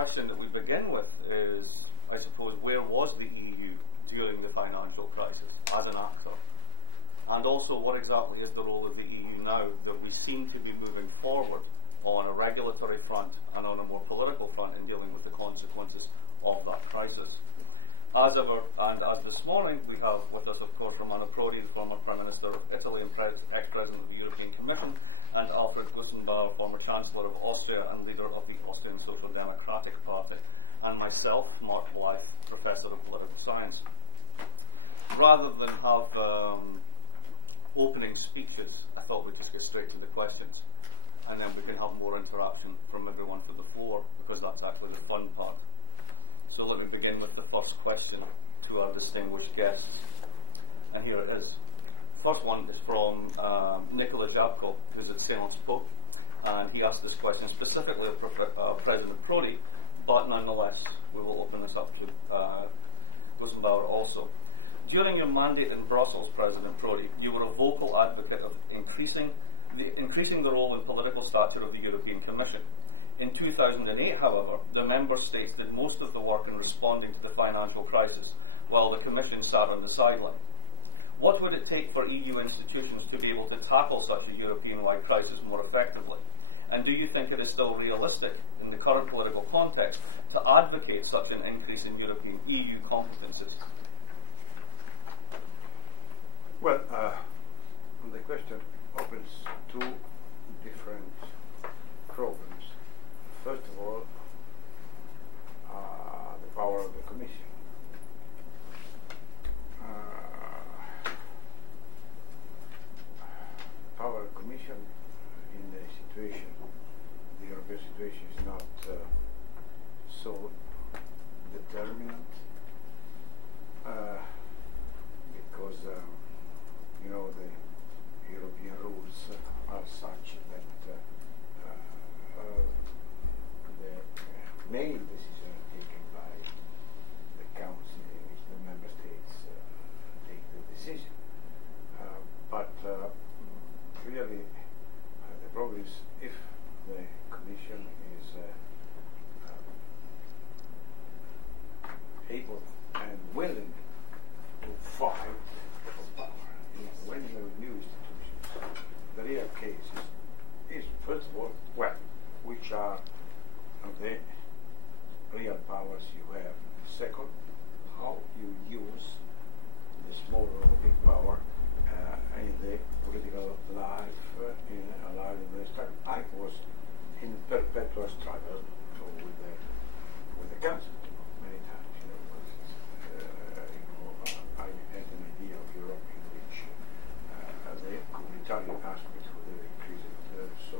question that we begin with is, I suppose, where was the EU during the financial crisis as an actor? And also, what exactly is the role of the EU now that we seem to be moving forward on a regulatory front and on a more political front in dealing with the consequences of that crisis? As ever, and as this morning, we have with us, of course, Romano Prodi, the former Prime Minister of Italy and ex-President of the European Commission, and Alfred Gusenbauer, former Chancellor of Austria and leader of the Austrian Social Democratic Party, and myself, Mark Blyth, Professor of Political Science. Rather than have opening speeches, I thought we'd just get straight to the questions, and then we can have more interaction from everyone to the floor, because that's actually the fun part. So let me begin with the first question to our distinguished guests. And here it is. First one is from Nicola Jabko, who's at Sciences Po, and he asked this question specifically of President Prodi, but nonetheless, we will open this up to Gusenbauer also. During your mandate in Brussels, President Prodi, you were a vocal advocate of increasing the role and political stature of the European Commission. In 2008, however, the member states did most of the work in responding to the financial crisis, while the Commission sat on the sideline. What would it take for EU institutions to be able to tackle such a European-wide crisis more effectively? And do you think it is still realistic, in the current political context, to advocate such an increase in European EU competences? Well, the question opens two different problems. First of all, the power of the Commission. Power of the Commission in the situation, the European situation is not so determinant because you know, the European rules are such that the main decision taken by the Council, in which the Member States take the decision. But clearly, the problem is if the Commission is able and willing to fight for power, when you have new institutions, the real case is first of all, well, which are the real powers you have. Second, how you use the small or big power in the political life, in the struggle. I was in perpetual struggle with the council many times. I had an idea of Europe in which the communitarian aspects would have increased so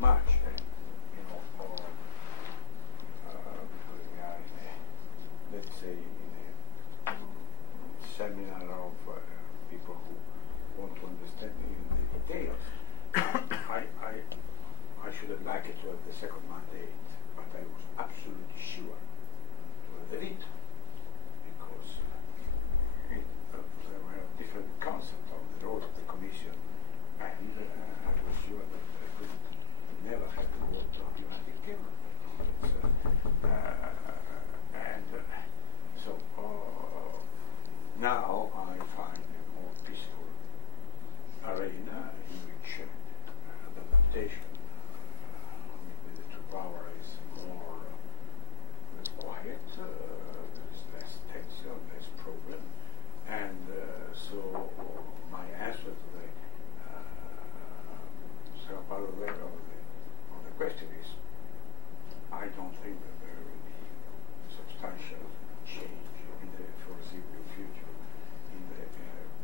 much, and because we are in a, let's say, in a seminar of people who want to understand in the details. I should have liked to have the second mandate, but I was absolutely sure to have the lead, because there were different concepts of the role of the Commission, and I was sure that I could never have the vote of the United Kingdom. So now I find a more peaceful arena in which the adaptation with the two power is more quiet, there is less tension, less problem, and so my answer to the second part of the question is, I don't think that there will be substantial change in the foreseeable future in the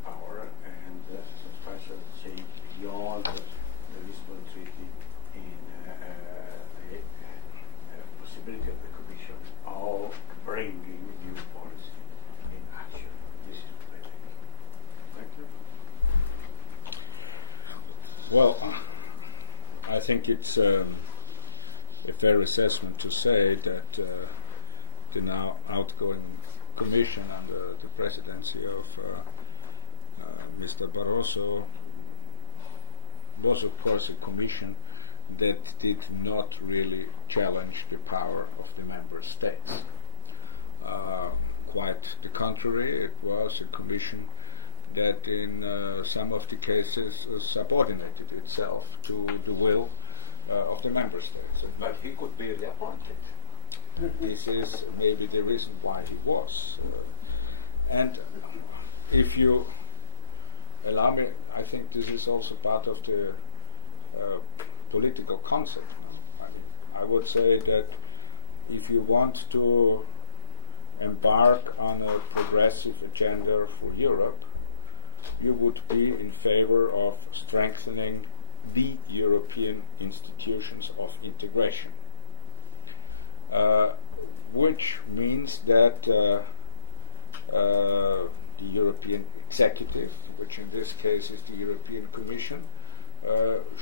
power, and substantial change beyond the Lisbon Treaty in the possibility of the Commission of bringing new policy in action. This is what I think. Thank you. Well, I think it's a fair assessment to say that the now outgoing Commission under the presidency of Mr. Barroso was, of course, a Commission that did not really challenge the power of the member Commission that in some of the cases subordinated itself to the will of the member states. But he could be reappointed. This is maybe the reason why he was. And if you allow me, I think this is also part of the political concept. I mean, I would say that if you want to embark on a progressive agenda for Europe, you would be in favor of strengthening the European institutions of integration, which means that the European executive, which in this case is the European Commission,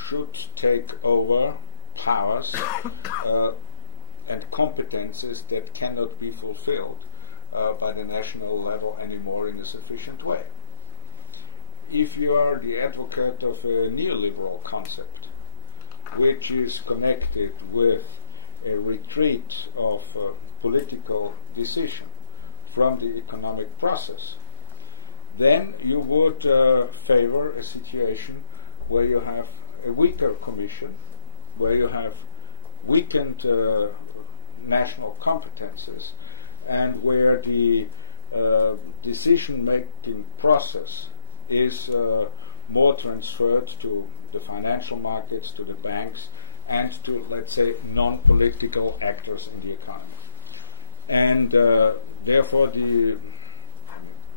should take over powers and competences that cannot be fulfilled by the national level anymore in a sufficient way. If you are the advocate of a neoliberal concept, which is connected with a retreat of political decision from the economic process, then you would favor a situation where you have a weaker Commission, where you have weakened national competences, and where the decision-making process is more transferred to the financial markets, to the banks, and to, let's say, non-political actors in the economy. And therefore the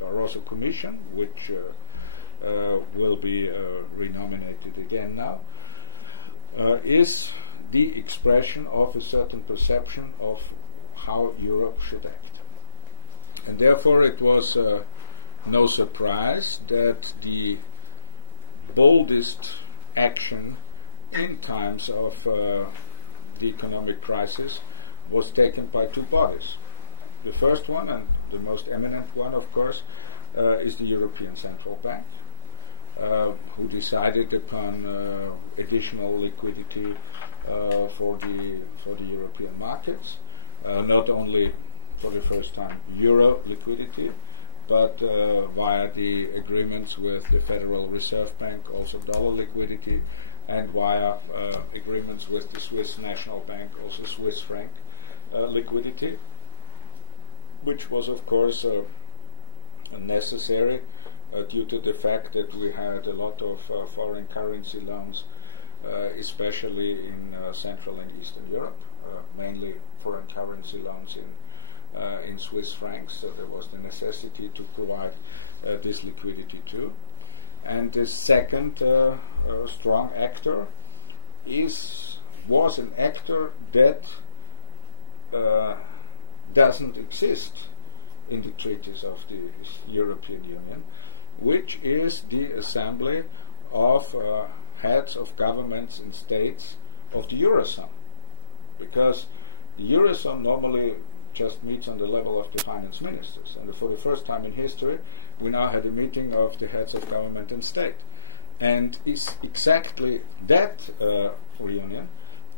Barroso Commission, which will be renominated again now, is the expression of a certain perception of how Europe should act. And therefore it was no surprise that the boldest action in times of the economic crisis was taken by two bodies. The first one, and the most eminent one, of course, is the European Central Bank, who decided upon additional liquidity for the European markets, not only for the first time euro liquidity, but via the agreements with the Federal Reserve Bank, also dollar liquidity, and via agreements with the Swiss National Bank, also Swiss franc liquidity, which was, of course, necessary due to the fact that we had a lot of foreign currency loans, especially in Central and Eastern Europe, mainly foreign currency loans in Swiss francs, so there was the necessity to provide this liquidity too. And the second strong actor was an actor that doesn't exist in the treaties of the European Union, which is the assembly of heads of governments and states of the Eurozone. Because the Eurozone normally just meets on the level of the finance ministers. And for the first time in history, we now had a meeting of the heads of government and state. And it's exactly that reunion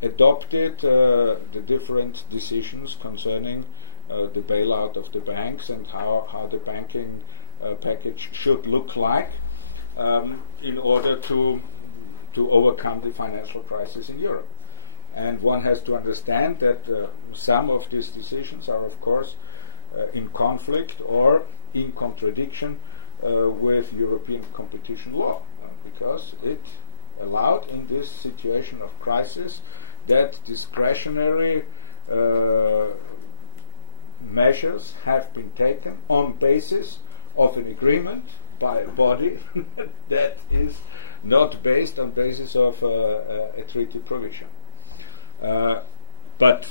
adopted the different decisions concerning the bailout of the banks and how the banking package should look like in order to overcome the financial crisis in Europe. And one has to understand that some of these decisions are, of course, in conflict or in contradiction with European competition law, because it allowed in this situation of crisis that discretionary measures have been taken on basis of an agreement by a body that is not based on basis of a treaty provision. But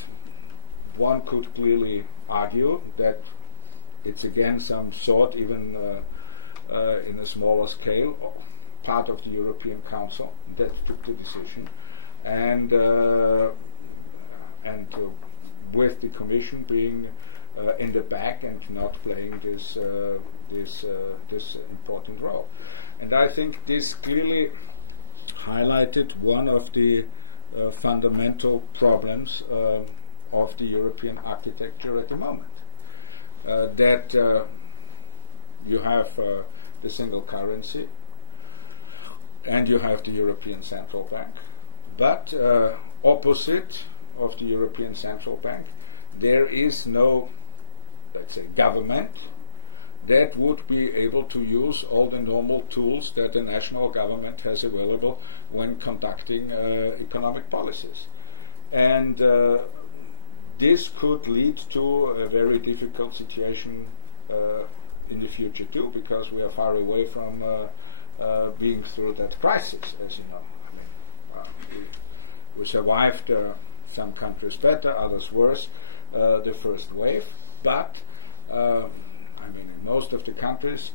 one could clearly argue that it's again some sort, even in a smaller scale, part of the European Council that took the decision, and with the Commission being in the back and not playing this important role. And I think this clearly highlighted one of the fundamental problems of the European architecture at the moment. That You have the single currency, and you have the European Central Bank. But opposite of the European Central Bank, there is no, let's say, government that would be able to use all the normal tools that the national government has available when conducting economic policies. And this could lead to a very difficult situation in the future too, because we are far away from being through that crisis, as you know. I mean, we survived, some countries better, others worse, the first wave, but I mean, in most of the countries,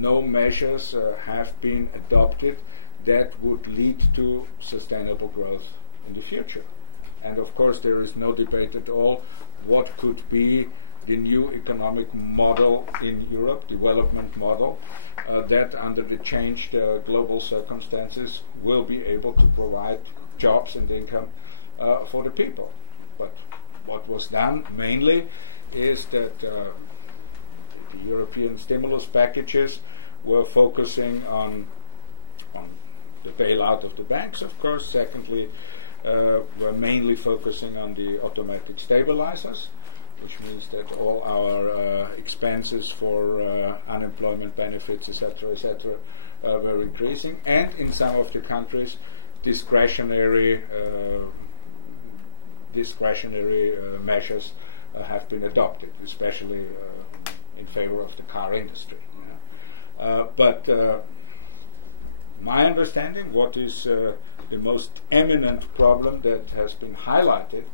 no measures have been adopted that would lead to sustainable growth in the future. And of course, there is no debate at all what could be the new economic model in Europe, development model, that under the changed global circumstances will be able to provide jobs and income for the people. But what was done mainly is that the European stimulus packages were focusing on the bailout of the banks, of course. Secondly, were mainly focusing on the automatic stabilizers, which means that all our expenses for unemployment benefits, etc., were increasing. And in some of the countries, discretionary measures have been adopted, especially in favor of the car industry. But my understanding, what is the most eminent problem that has been highlighted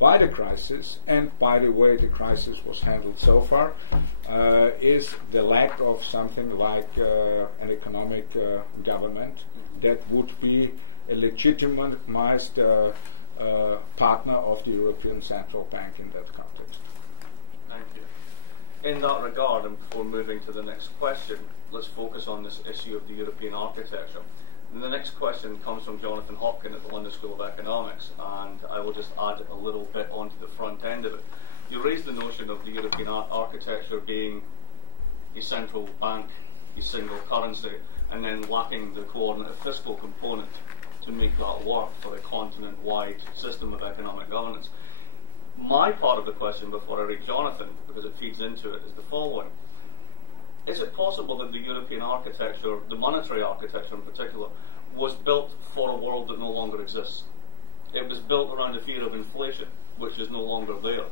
by the crisis and by the way the crisis was handled so far, is the lack of something like an economic government that would be a legitimized partner of the European Central Bank in that context. Thank you. In that regard, and before moving to the next question, let's focus on this issue of the European architecture. And the next question comes from Jonathan Hopkin at the London School of Economics, and I will just add a little bit onto the front end of it. You raised the notion of the European architecture being a central bank, a single currency, and then lacking the coordinate fiscal component to make that work for a continent-wide system of economic governance. My part of the question, before I read Jonathan, because it feeds into it, is the following. Is it possible that the European architecture, the monetary architecture in particular, was built for a world that no longer exists? It was built around the fear of inflation, which is no longer there.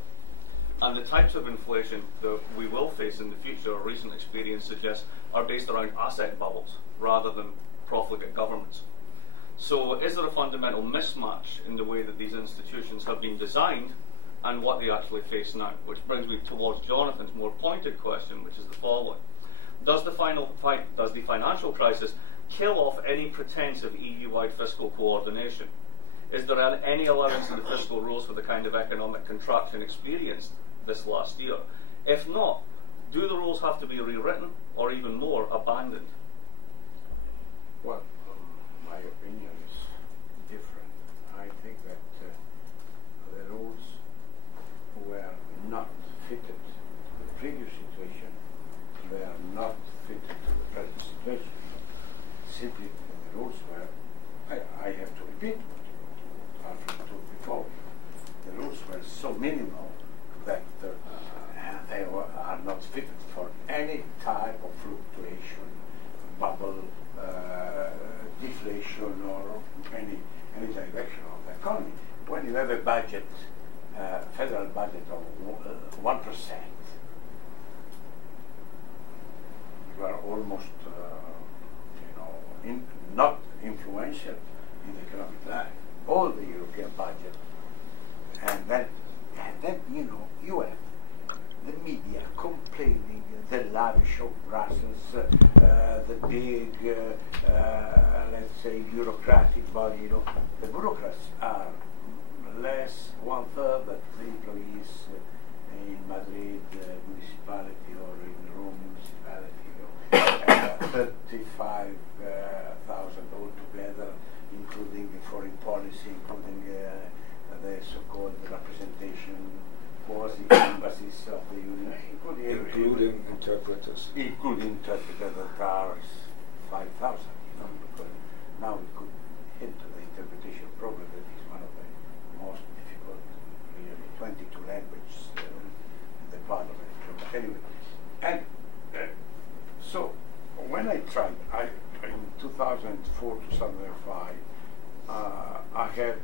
And the types of inflation that we will face in the future, recent experience suggests, are based around asset bubbles rather than profligate governments. So is there a fundamental mismatch in the way that these institutions have been designed and what they actually face now? Which brings me towards Jonathan's more pointed question, which is the following. Does the financial crisis kill off any pretense of EU-wide fiscal coordination? Is there any allowance in the fiscal rules for the kind of economic contraction experienced this last year? If not, do the rules have to be rewritten or even more, abandoned? Well, my opinion is different. I think that the rules were not fitted to the previous situation. They are not fitted to the present situation. Simply, the rules were, I have to repeat what Alfred told before. The rules were so minimal that they are not fitted for any type of fluctuation, bubble, deflation, or any direction of the economy. When you have a budget, federal budget of 1%, you are almost, not influential in the economic life. All the European budget, and then you have the media complaining, the lavish of Brussels, the big, let's say, bureaucratic body. The bureaucrats are less, 1/3 that the employees in Madrid municipality or in Rome municipality. 35,000 altogether, including foreign policy, including the so-called representation, quasi-embassies of the Union, including interpreters. proposals, including that there are 5,000, because now we could hint to the interpretation problem that is one of the most difficult, really 22 languages in the parliament. Anyway, and so when I tried, in 2004, 2005, I had,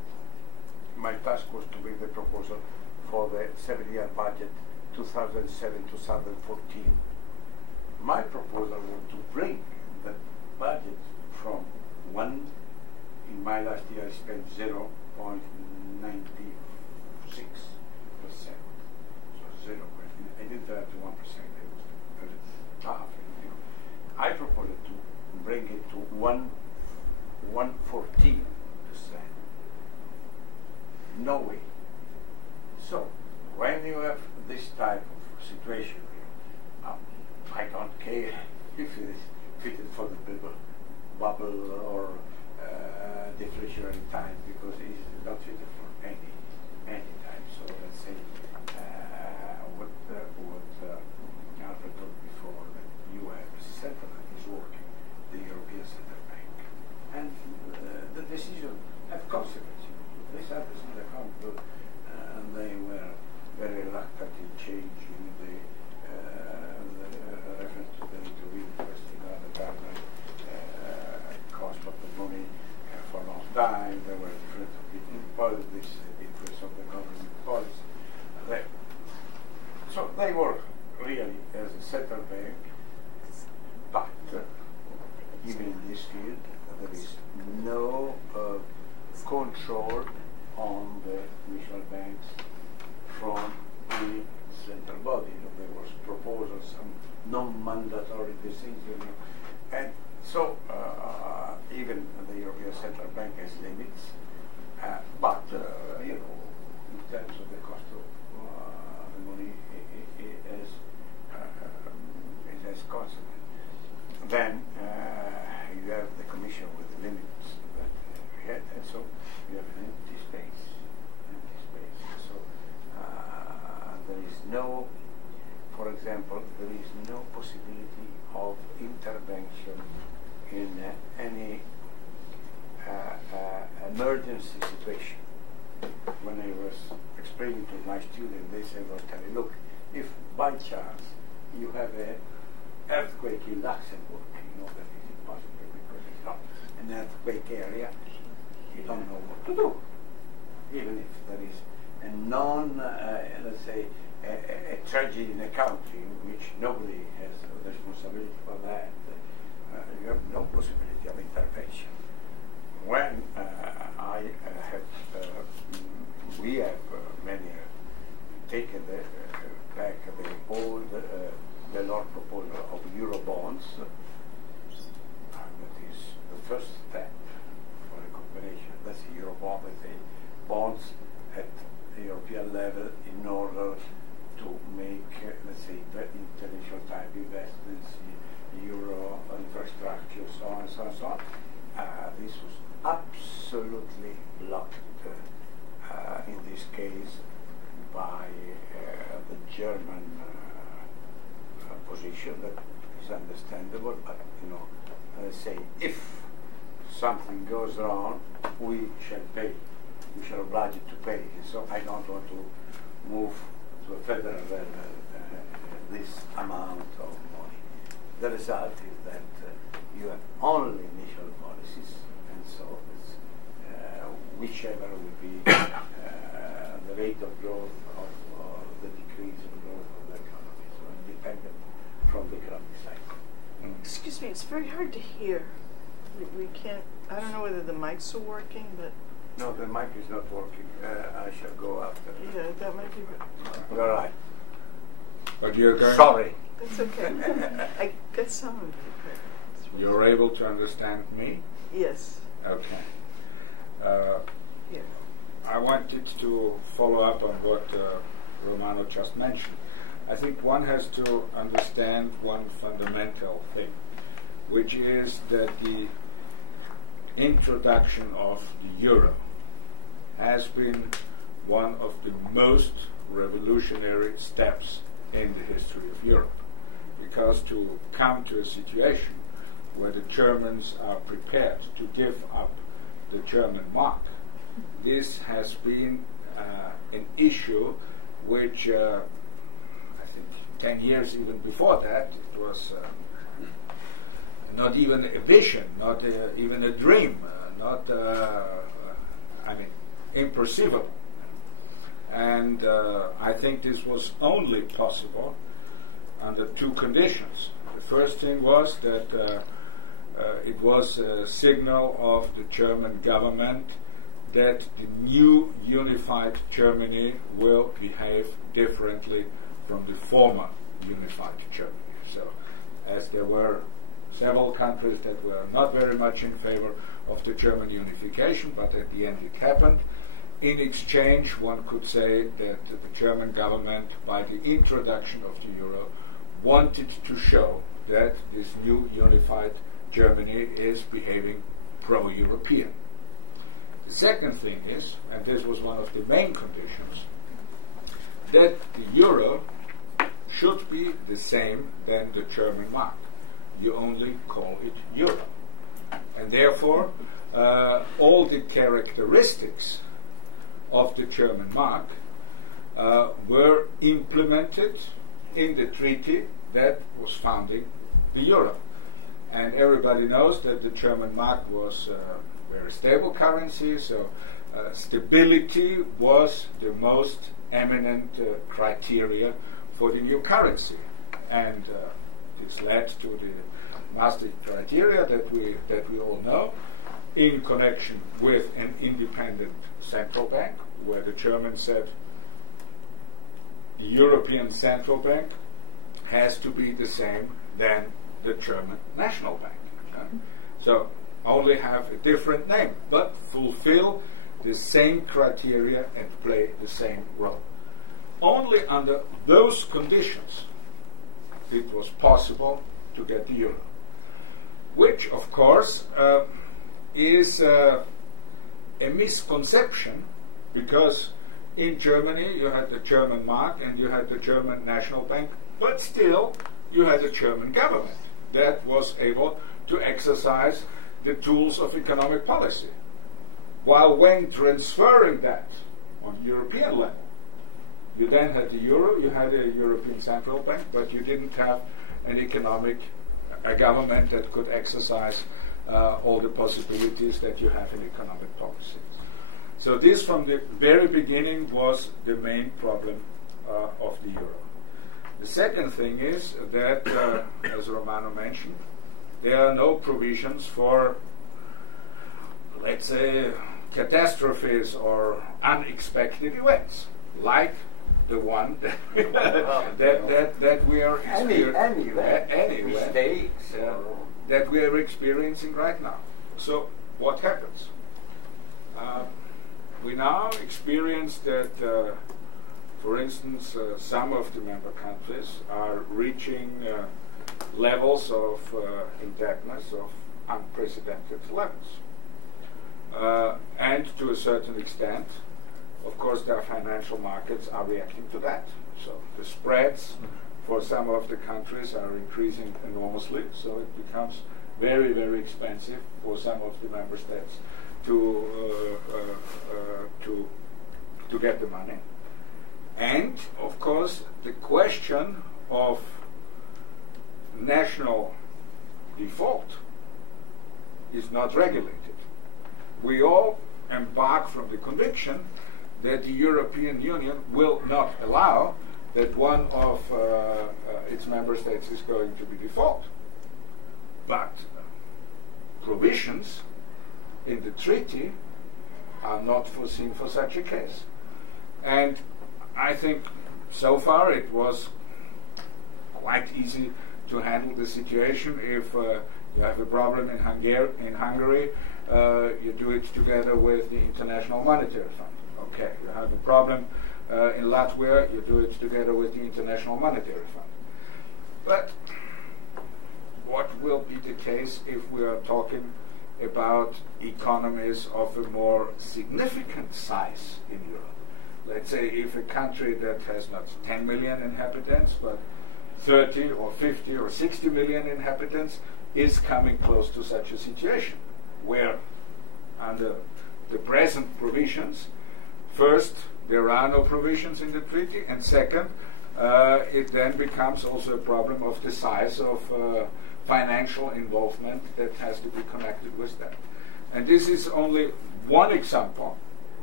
my task was to make the proposal for the 7-year budget 2007-2014. My proposal was to bring the budget from 1, in my last year I spent 0.96%. So 0. I didn't have to 1%, it was very tough. I proposed to bring it to 114%. No way. So when you have this type of situation, I don't care if it is fitted for the bubble or deflationary time, because it is not fitted for any time. So let's say what Alfred told before, that you have a central bank is working, the European Central Bank, and the decision have consequences. These are decisions accountable, and they were very reluctant in changing the reference to the rate of interest in other time. Cost of the money for a long time. There were different policies, interest of the government policy. So they work really as a central bank, but even in this field there is no control on the national banks from the central body. There was proposals, some non-mandatory decision, and so even the European Central Bank has limits, but in terms of the cost of the money, it has consequence. Then you have the Commission with the limits that we had, and so you have an empty space. So there is no, for example, there is no possibility of intervention in any emergency situation. When I was explaining to my students this, I was telling, look, if by chance you have an earthquake in Luxembourg, you know that is impossible because it's not an earthquake area, you don't know what to do. Even if there is a let's say, a tragedy in a country in which nobody has the responsibility for that, you have no possibility of intervention. When we have many taken back the old Delors proposal of Eurobonds, that is the first step for a cooperation. That's a Eurobond, they say bonds at the European level in order to make, let's say, international type investments, Euro infrastructure, so on and so on and so on. This was absolutely blocked in this case by the German position. That is understandable, but let's say if something goes wrong, we shall pay. We shall oblige it to pay. So I don't want to move to a federal level this amount of money. The result is that you have only initial policies, and so it's, whichever will be the rate of growth of the decrease of growth of the economy, so independent from the economic cycle. Excuse me, it's very hard to hear. We can't, I don't know whether the mics are working, but... No, the mic is not working. I shall go after. Yeah, that might be good. All right. But you're going. Sorry. That's okay. I got some of it. But You're able to understand me? yes. Okay. Here. I wanted to follow up on what Romano just mentioned. I think one has to understand one fundamental thing, which is that the introduction of the euro has been one of the most revolutionary steps in the history of Europe, because to come to a situation where the Germans are prepared to give up the German mark, this has been an issue which I think 10 years even before that, it was not even a vision, not even a dream, imperceivable. And I think this was only possible under two conditions. The first thing was that it was a signal of the German government that the new unified Germany will behave differently from the former unified Germany. So, as there were several countries that were not very much in favor of the German unification, but at the end it happened. In exchange, one could say that the German government, by the introduction of the euro, wanted to show that this new unified Germany is behaving pro-European. The second thing is, and this was one of the main conditions, that the euro should be the same than the German mark. You only call it euro. And therefore, all the characteristics of the German mark were implemented in the treaty that was founding the euro. And everybody knows that the German mark was a very stable currency, so stability was the most eminent criteria for the new currency. And this led to the Maastricht criteria that we all know, in connection with an independent central bank, where the Germans said the European Central Bank has to be the same than the German National Bank. So only have a different name, but fulfill the same criteria and play the same role. Only under those conditions it was possible to get the euro, which of course is a misconception, because in Germany you had the German mark and you had the German National Bank, but still you had a German government that was able to exercise the tools of economic policy. While when transferring that on European level, you then had the euro, you had a European Central Bank, but you didn't have an a government that could exercise all the possibilities that you have in economic policy. So this, from the very beginning, was the main problem of the euro. The second thing is that, as Romano mentioned, there are no provisions for, let's say, catastrophes or unexpected events, like the one that we are that we are experiencing right now. So what happens? We now experience that, for instance, some of the member countries are reaching levels of indebtedness of unprecedented levels. And to a certain extent, of course, the financial markets are reacting to that. So the spreads for some of the countries are increasing enormously, so it becomes very, very expensive for some of the member states to get the money. And, of course, the question of national default is not regulated. We all embark from the conviction that the European Union will not allow that one of its member states is going to be default. But provisions in the treaty are not foreseen for such a case. And I think so far it was quite easy to handle the situation. If you have a problem in Hungary, you do it together with the International Monetary Fund. Okay, you have a problem in Latvia, you do it together with the International Monetary Fund. But what will be the case if we are talking about economies of a more significant size in Europe? Let's say if a country that has not 10 million inhabitants, but 30 or 50 or 60 million inhabitants is coming close to such a situation where under the present provisions, first, there are no provisions in the treaty, and second, it then becomes also a problem of the size of financial involvement that has to be connected with that. And this is only one example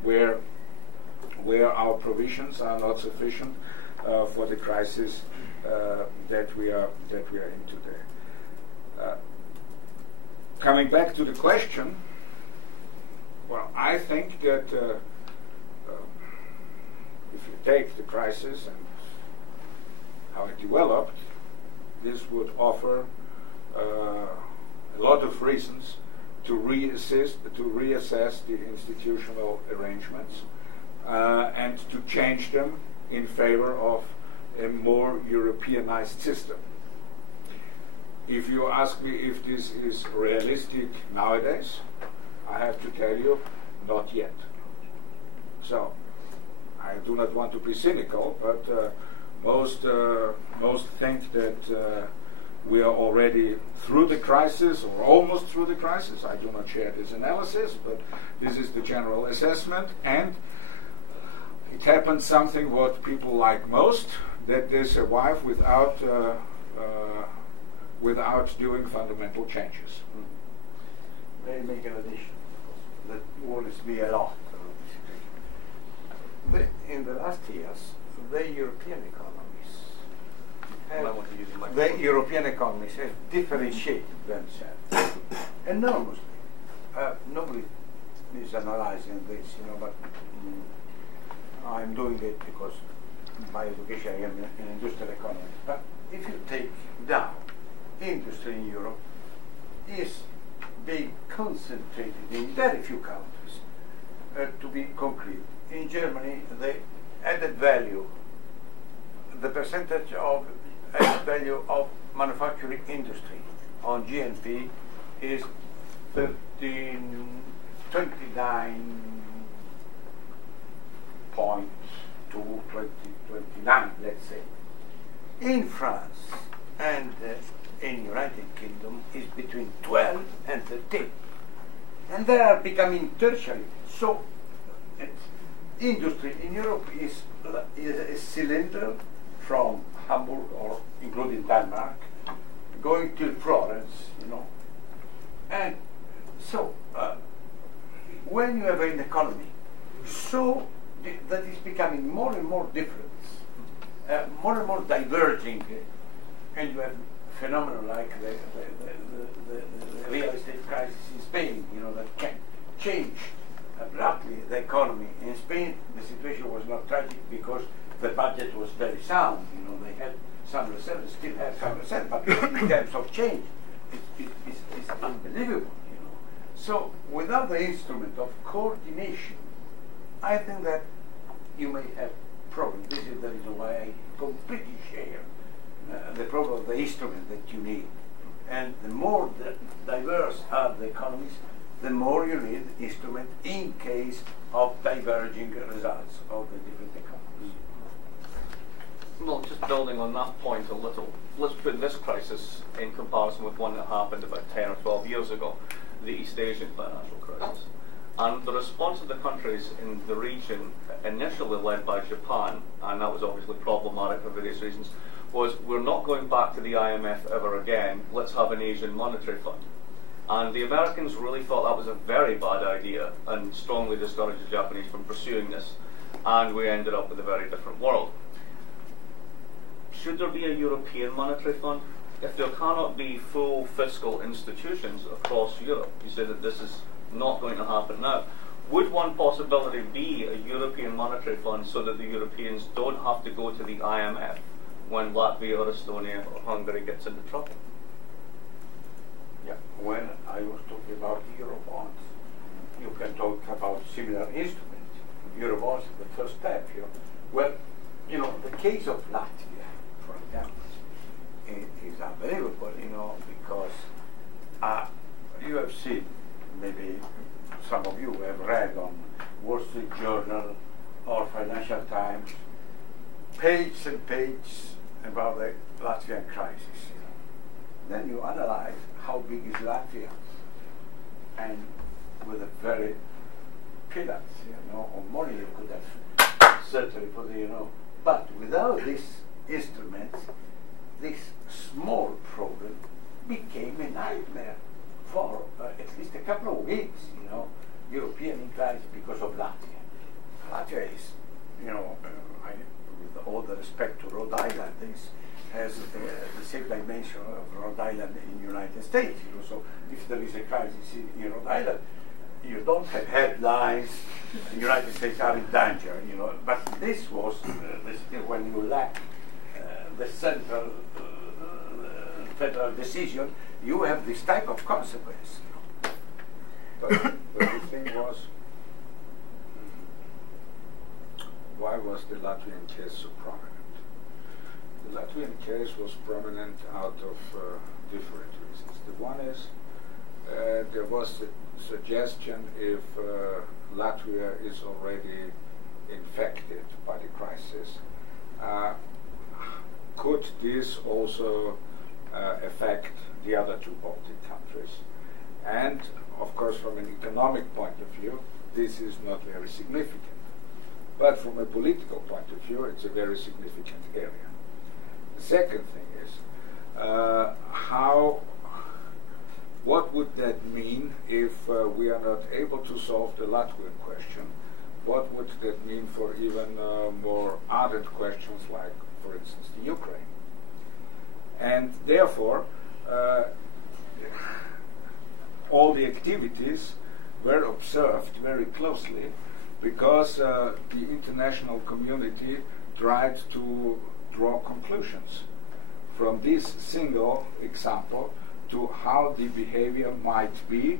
where our provisions are not sufficient for the crisis that we are in today. Coming back to the question, well, I think that if you take the crisis and how it developed, this would offer a lot of reasons to reassess the institutional arrangements and to change them in favor of a more Europeanized system. If you ask me if this is realistic nowadays, I have to tell you, not yet. So, I do not want to be cynical, but most think that we are already through the crisis, or almost through the crisis. I do not share this analysis, but this is the general assessment. And it happens something what people like most, that they survive without doing fundamental changes. May I make an addition? That worries me a lot. In the last years, the European economies have differentiated themselves enormously. Nobody is analyzing this, but I'm doing it because by education I am an industrial economist. But if you take down industry in Europe, is being concentrated in very few countries. To be concrete, in Germany, the added value, the percentage of added value of manufacturing industry on GNP is 29, let's say. In France and in United Kingdom is between 12 and 13. And they are becoming tertiary. So industry in Europe is a cylinder from Hamburg, or including Denmark, going to Florence, And so when you have an economy so that is becoming more and more different, more and more diverging, and you have phenomena like the real estate crisis in Spain, that can change abruptly the economy. In Spain, the situation was not tragic because the budget was very sound. They had some reserves, still have some reserves, but in terms of change, it's unbelievable. So, without the instrument of coordination, I think that you may have problems. This is the reason why I completely share the problem of the instrument that you need. And the more diverse are the economies, the more you need instrument in case of diverging results of the different economies. Well, just building on that point a little, let's put this crisis in comparison with one that happened about 10 or 12 years ago, the East Asian financial crisis. And the response of the countries in the region, initially led by Japan, and that was obviously problematic for various reasons, was we're not going back to the IMF ever again, let's have an Asian monetary fund. And the Americans really thought that was a very bad idea and strongly discouraged the Japanese from pursuing this, and we ended up with a very different world. Should there be a European monetary fund? If there cannot be full fiscal institutions across Europe, you say that this is not going to happen now, would one possibility be a European monetary fund so that the Europeans don't have to go to the IMF when Latvia or Estonia or Hungary gets into trouble? Yeah, when I was talking about Eurobonds, you can talk about similar instruments. Eurobonds is the first step. Well, the case of Latvia, for example, is unbelievable, because you have seen, maybe some of you have read on Wall Street Journal or Financial Times, page and page about the Latvian crisis. Then you analyze how big is Latvia, and with a very peanuts, or money you could have certainly put, but without these instruments, this small problem became a nightmare for at least a couple of weeks. European inquiries because of Latvia. Latvia is, with all the respect to Rhode Island, has the same dimension of Rhode Island in the United States. So if there is a crisis in Rhode Island, you don't have headlines, the United States are in danger, But this was when you lack the central federal decision, you have this type of consequence. But the thing was, why was the Latvian case so prominent? The Latvian case was prominent out of different reasons. The one is there was a suggestion if Latvia is already infected by the crisis, could this also affect the other two Baltic countries? And of course, from an economic point of view, this is not very significant. But from a political point of view, it's a very significant area. The second thing is, what would that mean if we are not able to solve the Latvian question? What would that mean for even more ardent questions like, for instance, the Ukraine? And therefore, all the activities were observed very closely because the international community tried to draw conclusions from this single example to how the behavior might be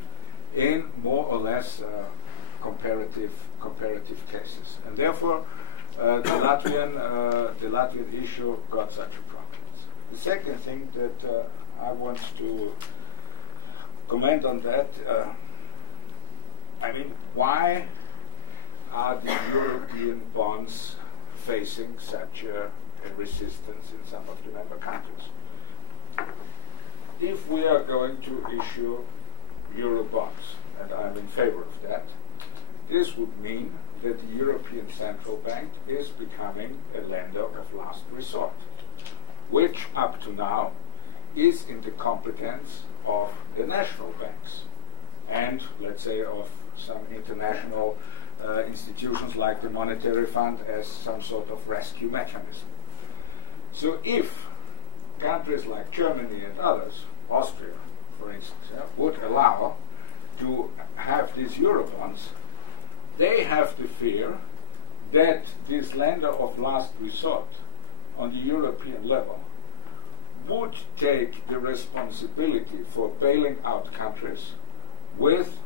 in more or less comparative cases. And therefore, the Latvian issue got such a prominence. The second thing that I want to comment on that, why are the European bonds facing such a resistance in some of the member countries? If we are going to issue Euro bonds, and I'm in favor of that, this would mean that the European Central Bank is becoming a lender of last resort, which up to now is in the competence of the national banks and, let's say, of some international institutions like the Monetary Fund as some sort of rescue mechanism. So if countries like Germany and others, Austria, for instance, would allow to have these Eurobonds, they have the fear that this lender of last resort on the European level would take the responsibility for bailing out countries with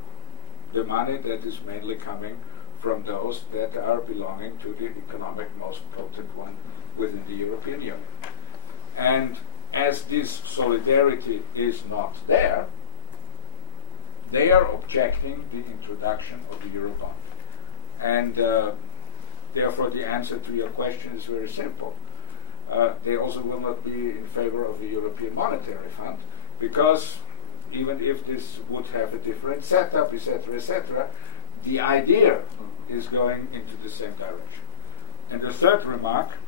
the money that is mainly coming from those that are belonging to the economic most potent one within the European Union. And as this solidarity is not there, they are objecting the introduction of the Eurobond. And therefore the answer to your question is very simple. They also will not be in favor of the European Monetary Fund, because even if this would have a different setup, etc., the idea is going into the same direction. And the third remark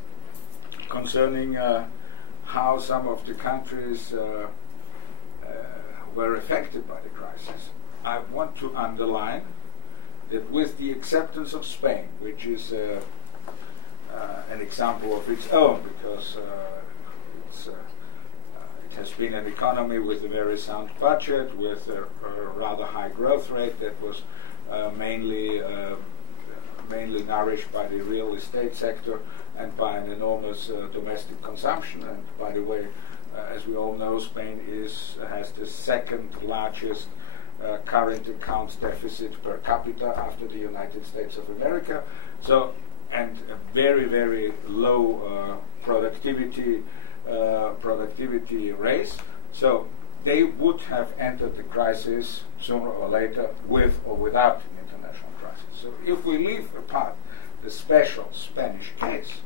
concerning how some of the countries were affected by the crisis, I want to underline that with the acceptance of Spain, which is an example of its own, because it has been an economy with a very sound budget, with a rather high growth rate that was mainly nourished by the real estate sector and by an enormous domestic consumption. And by the way, as we all know, Spain has the second largest current accounts deficit per capita after the United States of America. So, and a very, very low productivity race. So they would have entered the crisis sooner or later with or without an international crisis. So if we leave apart the special Spanish case,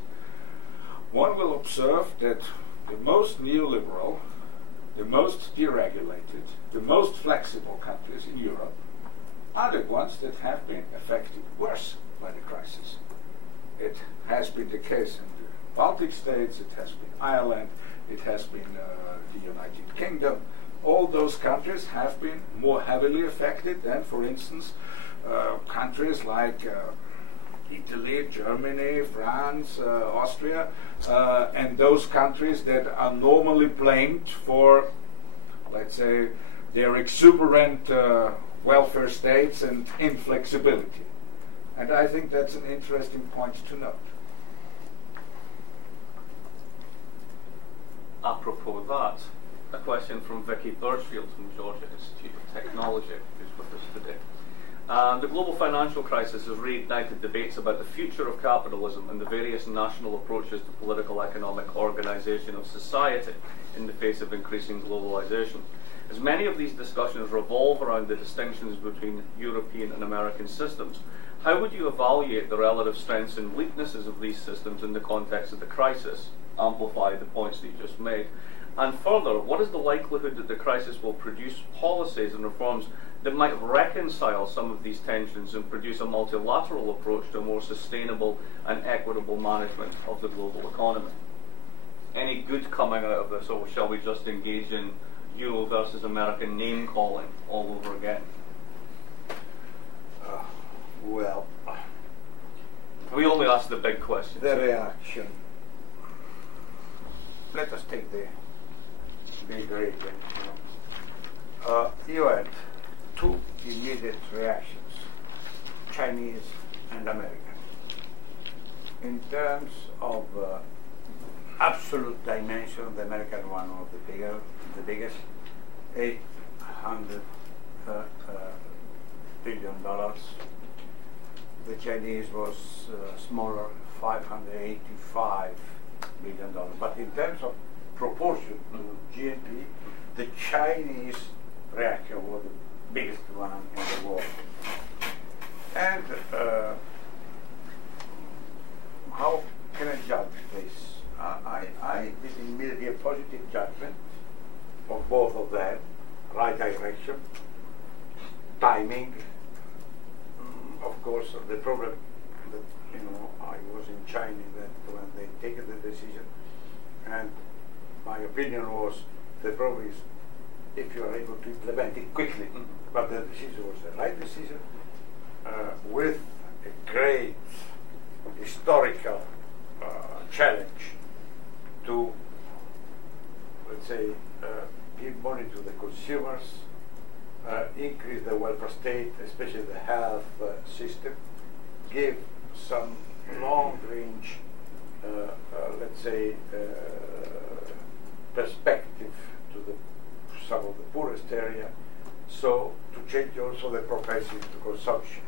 one will observe that the most neoliberal, the most deregulated, the most flexible countries in Europe are the ones that have been affected worse by the crisis. It has been the case in the Baltic states, it has been Ireland, it has been the United Kingdom. All those countries have been more heavily affected than, for instance, countries like Italy, Germany, France, Austria, and those countries that are normally blamed for, let's say, their exuberant welfare states and inflexibility. And I think that's an interesting point to note. Apropos that, a question from Vicky Birchfield from Georgia Institute of Technology, who's with us today. The global financial crisis has reignited debates about the future of capitalism and the various national approaches to political economic organisation of society in the face of increasing globalisation. As many of these discussions revolve around the distinctions between European and American systems, how would you evaluate the relative strengths and weaknesses of these systems in the context of the crisis? Amplify the points that you just made. And further, what is the likelihood that the crisis will produce policies and reforms that might reconcile some of these tensions and produce a multilateral approach to a more sustainable and equitable management of the global economy? Any good coming out of this, or shall we just engage in Euro versus American name calling all over again? Well, we only ask the big questions. the reaction. Let us take the big region. You had two immediate reactions, Chinese and American. In terms of absolute dimension, the American one was the biggest, $800 billion. The Chinese was smaller, $585 billion. But in terms of proportion to GNP, the Chinese reaction was the biggest one in the world. And how can I judge this? I did immediately a positive judgment of both of them, right direction, timing. Of course, the problem that I was in China that when they take the decision, and my opinion was the problem is if you are able to implement it quickly. But the decision was the right decision with a great historical challenge to, let's say, give money to the consumers, increase the welfare state, especially the health system, give some long-range, let's say, perspective to some of the poorest area, so to change also the propensity to consumption.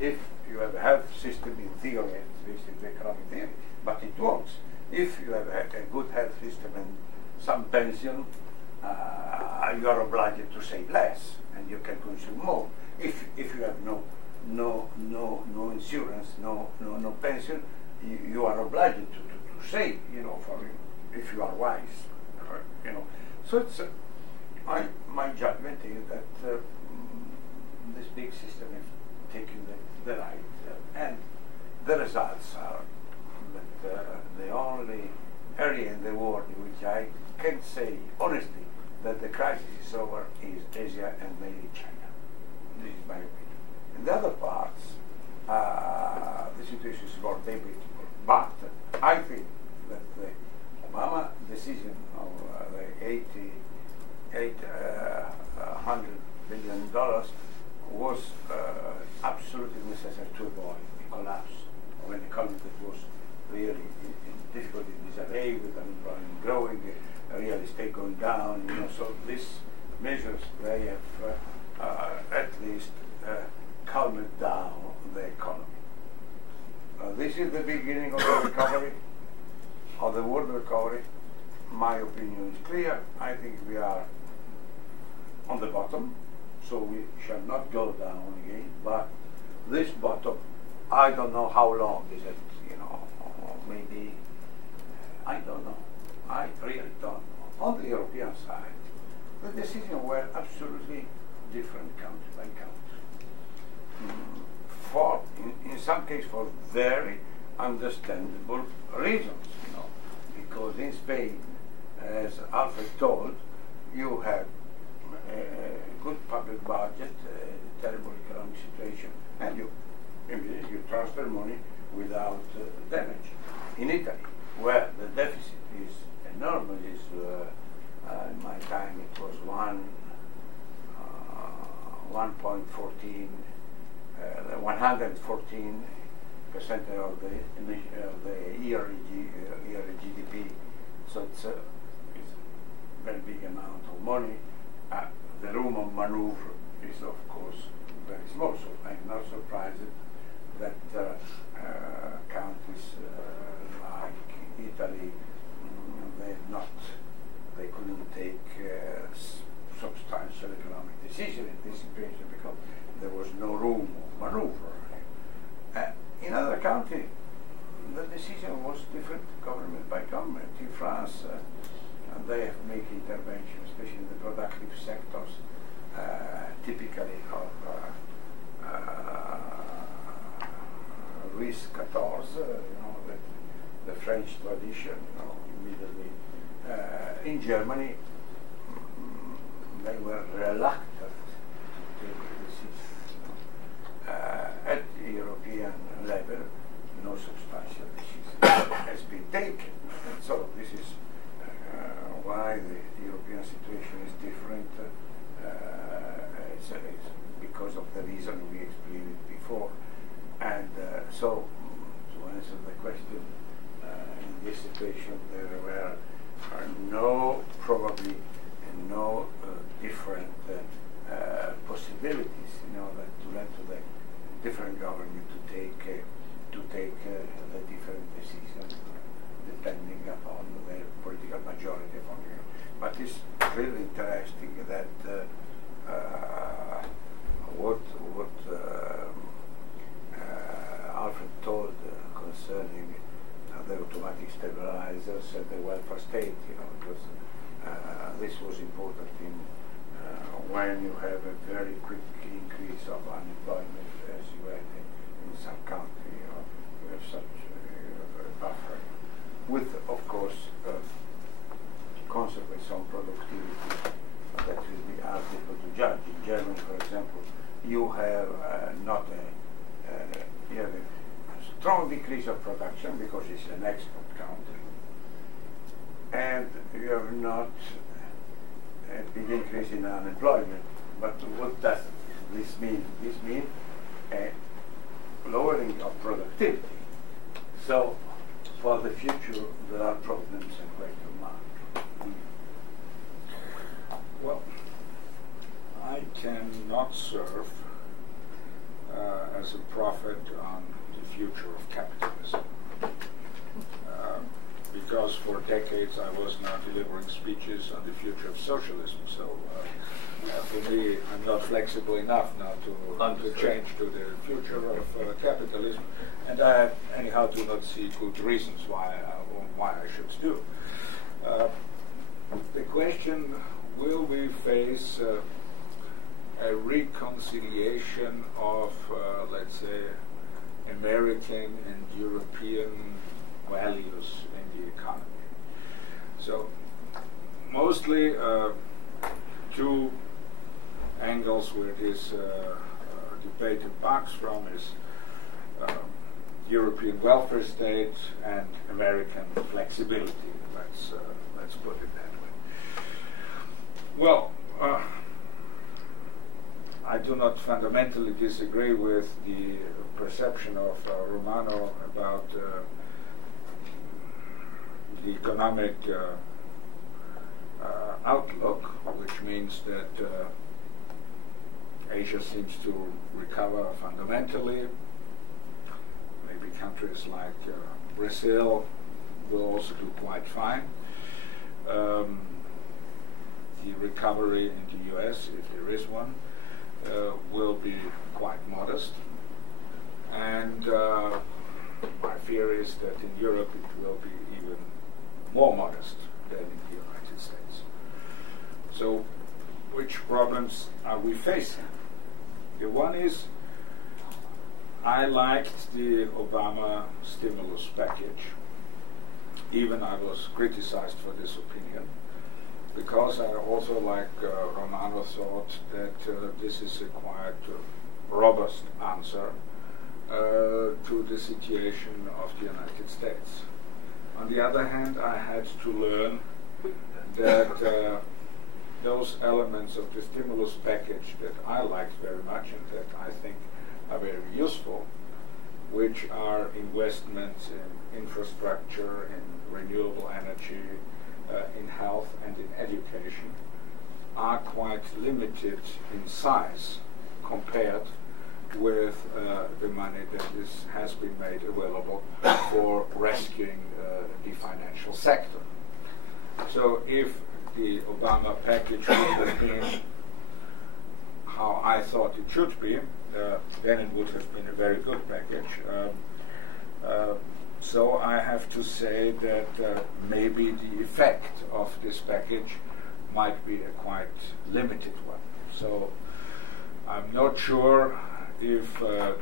If you have a health system in theory, this is the economic theory, but it works. If you have a good health system and some pension, you are obliged to save less and you can consume more. If you have no insurance, no pension, you are obliged to save, for if you are wise, So it's my judgment is that this big system is taking the right, and the results are that the only area in the world in which I can say honestly that the crisis is over is Asia and mainly China. This is my opinion. In the other parts, the situation is more debatable. But I think that the Obama decision of the $800 billion was absolutely necessary to avoid a collapse of an economy that was really in difficult disarray, with unemployment growing, real estate going down. So these measures, they have at least calmed down the economy. This is the beginning of the recovery, of the world recovery. My opinion is clear. I think we are on the bottom, so we shall not go down again. But this bottom, I don't know how long is it. Maybe really done. On the European side, the decisions were absolutely different country by country. In some cases, for very understandable reasons, because in Spain, as Alfred told, you have a good public budget, a terrible economic situation, and you transfer money without damage. In Italy, where the deficit is enormous, in my time it was 1.14, 114% of the yearly GDP. So it's a very big amount of money. The room of maneuver is, of course, very small. So I'm not surprised that countries like Italy, they couldn't take substantial economic decision in this situation because there was no room of maneuver. In other countries, the decision was different, government by government. In France, they have made interventions, especially in the productive sectors, typically of risk 14, the French tradition, immediately. In Germany, they were reluctant to take decisions. At the European level, no substantial decision has been taken. So this is why the European situation is different. It's because of the reason we explained before. And so, to answer the question, in this situation there were probably no different possibilities, that to let to the different government to take the different decisions depending upon their political majority. But it's really interesting that what Alfred told concerning the automatic stabilizers and the welfare state, because this was important in when you have a very quick increase of unemployment, as you had in some country, you have such a buffer, with, of course, consequence on productivity that will be hard to judge. In Germany, for example, you have you have a strong decrease of production because it's an export country, and you have not a big increase in unemployment. But what does this mean? This means a lowering of productivity. So for the future, there are problems and question marks. Well, I cannot serve as a prophet on the future of capitalism, because for decades I was now delivering speeches on the future of socialism. So for me, I'm not flexible enough now to change to the future of capitalism, and I anyhow do not see good reasons why I should do. The question: will we face a reconciliation of, let's say, American and European values in the economy? So, mostly two angles where this debate embarks from is European welfare state and American flexibility. Let's put it that way. Well, I do not fundamentally disagree with the perception of Romano about the economic outlook, which means that Asia seems to recover fundamentally. Maybe countries like Brazil will also do quite fine. The recovery in the US, if there is one, will be quite modest. And my fear is that in Europe it will be even more modest than in we facing? The one is, I liked the Obama stimulus package. Even I was criticized for this opinion, because I also, like Romano, thought that this is a quite robust answer to the situation of the United States. On the other hand, I had to learn that those elements of the stimulus package that I liked very much and that I think are very useful, which are investments in infrastructure, in renewable energy, in health and in education, are quite limited in size compared with the money that has been made available for rescuing the financial sector. So if the Obama package would have been how I thought it should be, then it would have been a very good package. So I have to say that maybe the effect of this package might be a quite limited one. So I'm not sure if the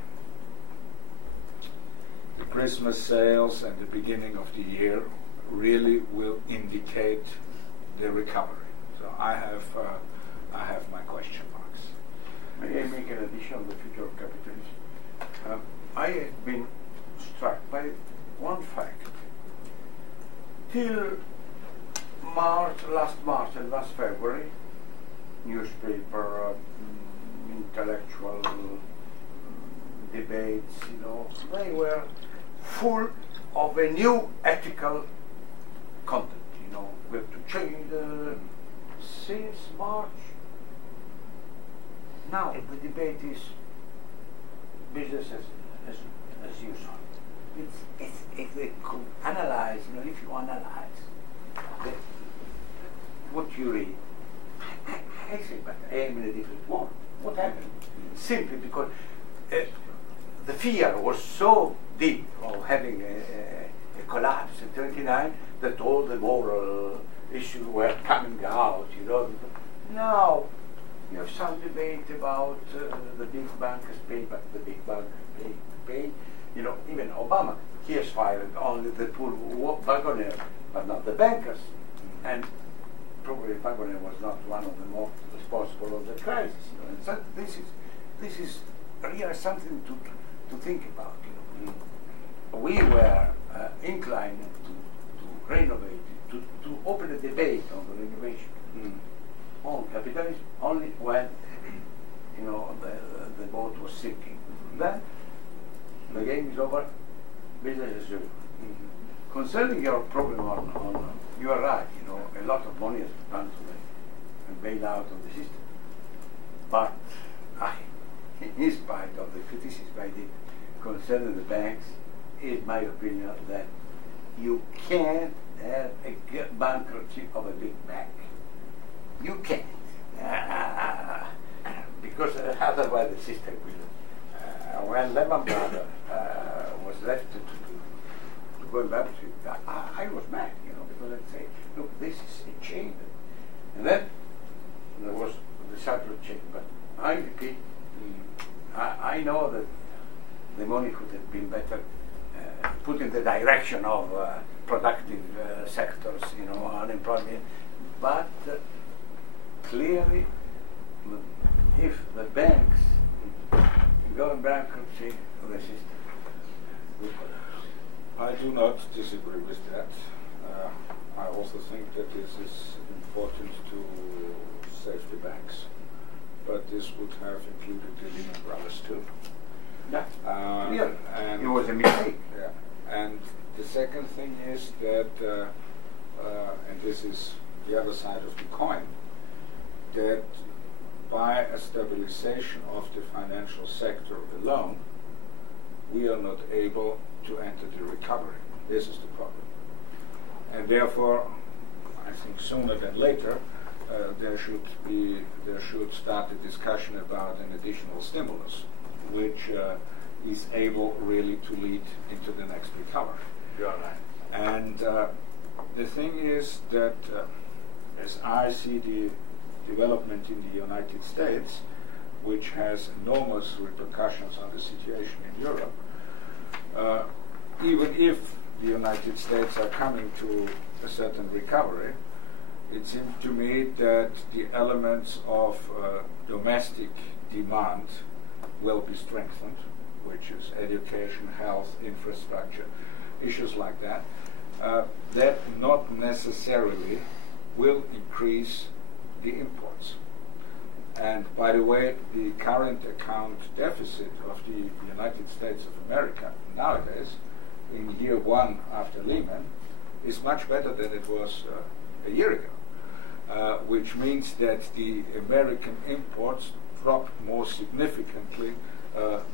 Christmas sales and the beginning of the year really will indicate the recovery. So I have my question marks. May I make an addition on the future of capitalism? I have been struck by one fact. Till last March and last February, newspaper, intellectual debates, they were full of a new ethical content. We have to change since March. Now the debate is business as usual. If they could analyze, if you analyze what you read, I say, but I am in a different world. What happened? Simply because the fear was so deep of having a collapse in 1929 that all the moral issues were coming out. Now you have some debate about the big bankers pay, but the big bankers pay. Even Obama, he has fired only the poor wagoner, but not the bankers. And probably Wagoner was not one of the more responsible of the crisis. And so this is really something to think about. We were inclined to renovate, to open a debate on the renovation on capitalism only when the boat was sinking. Then the game is over, business as usual. Concerning your problem on you are right, a lot of money has gone to the bailout of the system. But in spite of the criticism I did concerning the banks, it is my opinion that you can't have a bankruptcy of a big bank. You can't. Because otherwise the system will. When Lehman Brothers was left to go in bankruptcy, I was mad, because I'd say, look, this is a chain. And then there was the cycle chain. But I repeat, I know that the money could have been better put in the direction of productive sectors, unemployment. But clearly, if the banks go in bankruptcy, the system will collapse. I do not disagree with that. I also think that this is important to save the banks, but this would have included the Lehman Brothers too. Yeah, and it was a mistake. Yeah. And the second thing is that, and this is the other side of the coin, that by a stabilization of the financial sector alone, we are not able to enter the recovery. This is the problem. And therefore, I think sooner than later, there should start a discussion about an additional stimulus, which is able really to lead into the next recovery. You're right. And the thing is that, as I see the development in the United States, which has enormous repercussions on the situation in Europe, even if the United States are coming to a certain recovery, it seems to me that the elements of domestic demand will be strengthened, which is education, health, infrastructure, issues like that, that not necessarily will increase the imports. And by the way, the current account deficit of the United States of America nowadays, in year one after Lehman, is much better than it was a year ago, which means that the American imports dropped more significantly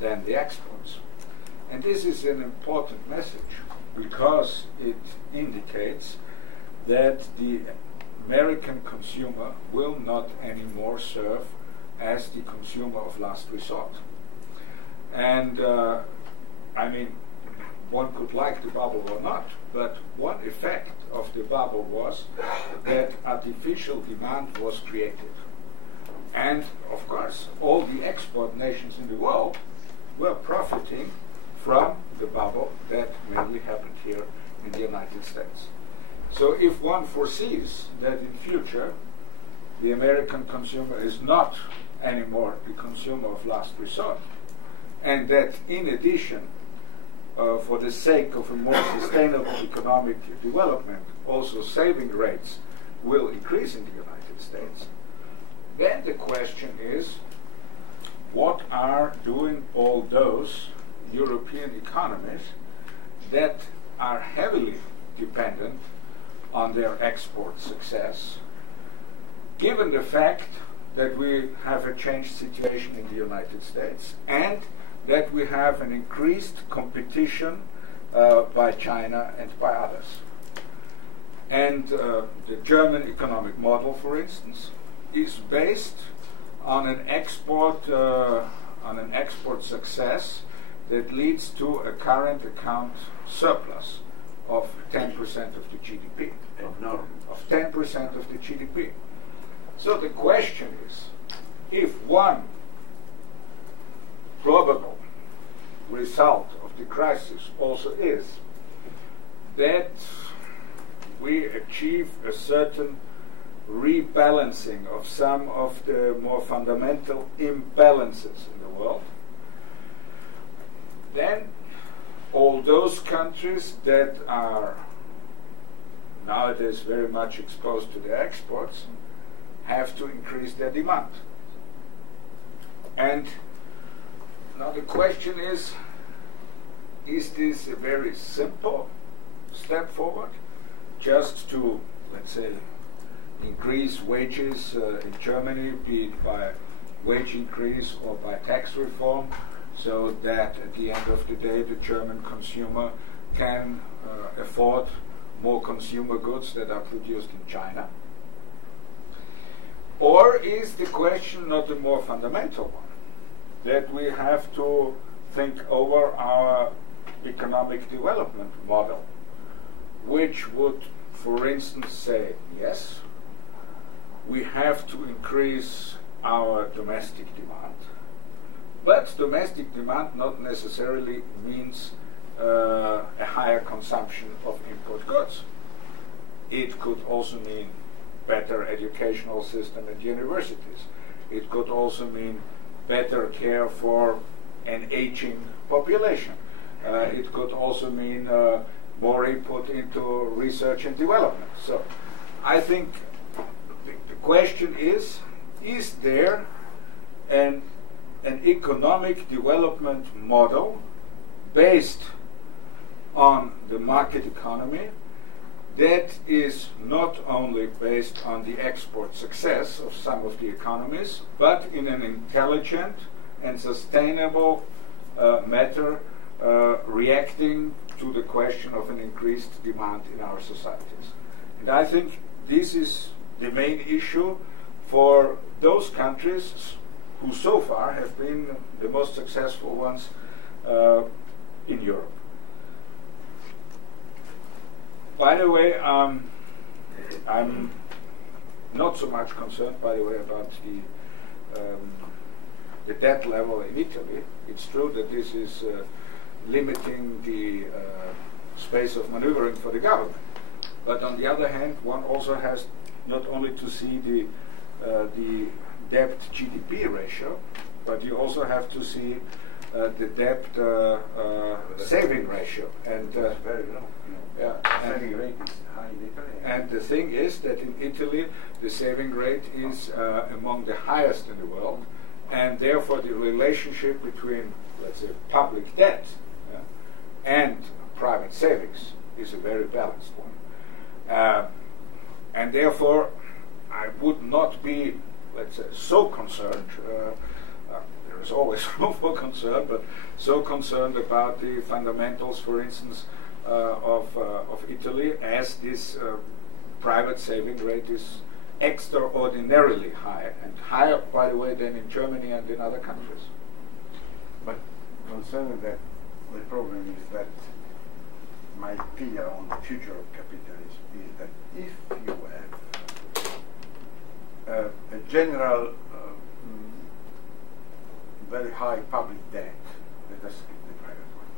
than the exports. And this is an important message because it indicates that the American consumer will not anymore serve as the consumer of last resort. And I mean, one could like the bubble or not, but one effect of the bubble was that artificial demand was created. And of course, all the export nations in the world were profiting from the bubble that mainly happened here in the United States. So if one foresees that in future the American consumer is not anymore the consumer of last resort, and that in addition, for the sake of a more sustainable economic development, also saving rates will increase in the United States, then the question is, what are doing all those European economies that are heavily dependent on their export success, given the fact that we have a changed situation in the United States and that we have an increased competition by China and by others. And the German economic model, for instance, is based on an export success that leads to a current account surplus of 10% of the GDP. Of 10% of the GDP. So the question is, if one probable result of the crisis also is that we achieve a certain rebalancing of some of the more fundamental imbalances in the world, then all those countries that are nowadays very much exposed to the exports have to increase their demand. And now the question is this a very simple step forward, just to, let's say, increase wages in Germany, be it by wage increase or by tax reform, so that at the end of the day the German consumer can afford more consumer goods that are produced in China? Or is the question not a more fundamental one, that we have to think over our economic development model, which would, for instance, say, yes, we have to increase our domestic demand, but domestic demand not necessarily means a higher consumption of import goods. It could also mean better educational system at universities. It could also mean better care for an aging population. It could also mean more input into research and development. So I think the question is there an economic development model based on the market economy that is not only based on the export success of some of the economies, but in an intelligent and sustainable matter reacting to the question of an increased demand in our societies. And I think this is the main issue for those countries who so far have been the most successful ones in Europe. By the way, I'm not so much concerned, by the way, about the debt level in Italy. It's true that this is limiting the space of maneuvering for the government. But on the other hand, one also has not only to see the debt GDP ratio, but you also have to see the debt saving ratio. And It's very low. Saving rate is high in Italy. and the thing is that in Italy the saving rate is among the highest in the world, and therefore the relationship between, let's say, public debt and private savings is a very balanced one. And therefore I would not be, let's say, so concerned. There is always room for concern, but so concerned about the fundamentals, for instance, of Italy, as this private saving rate is extraordinarily high, and higher, by the way, than in Germany and in other countries. But concerning that, the problem is that my fear on the future of capitalism is that if you have a general very high public debt, let us skip the private one,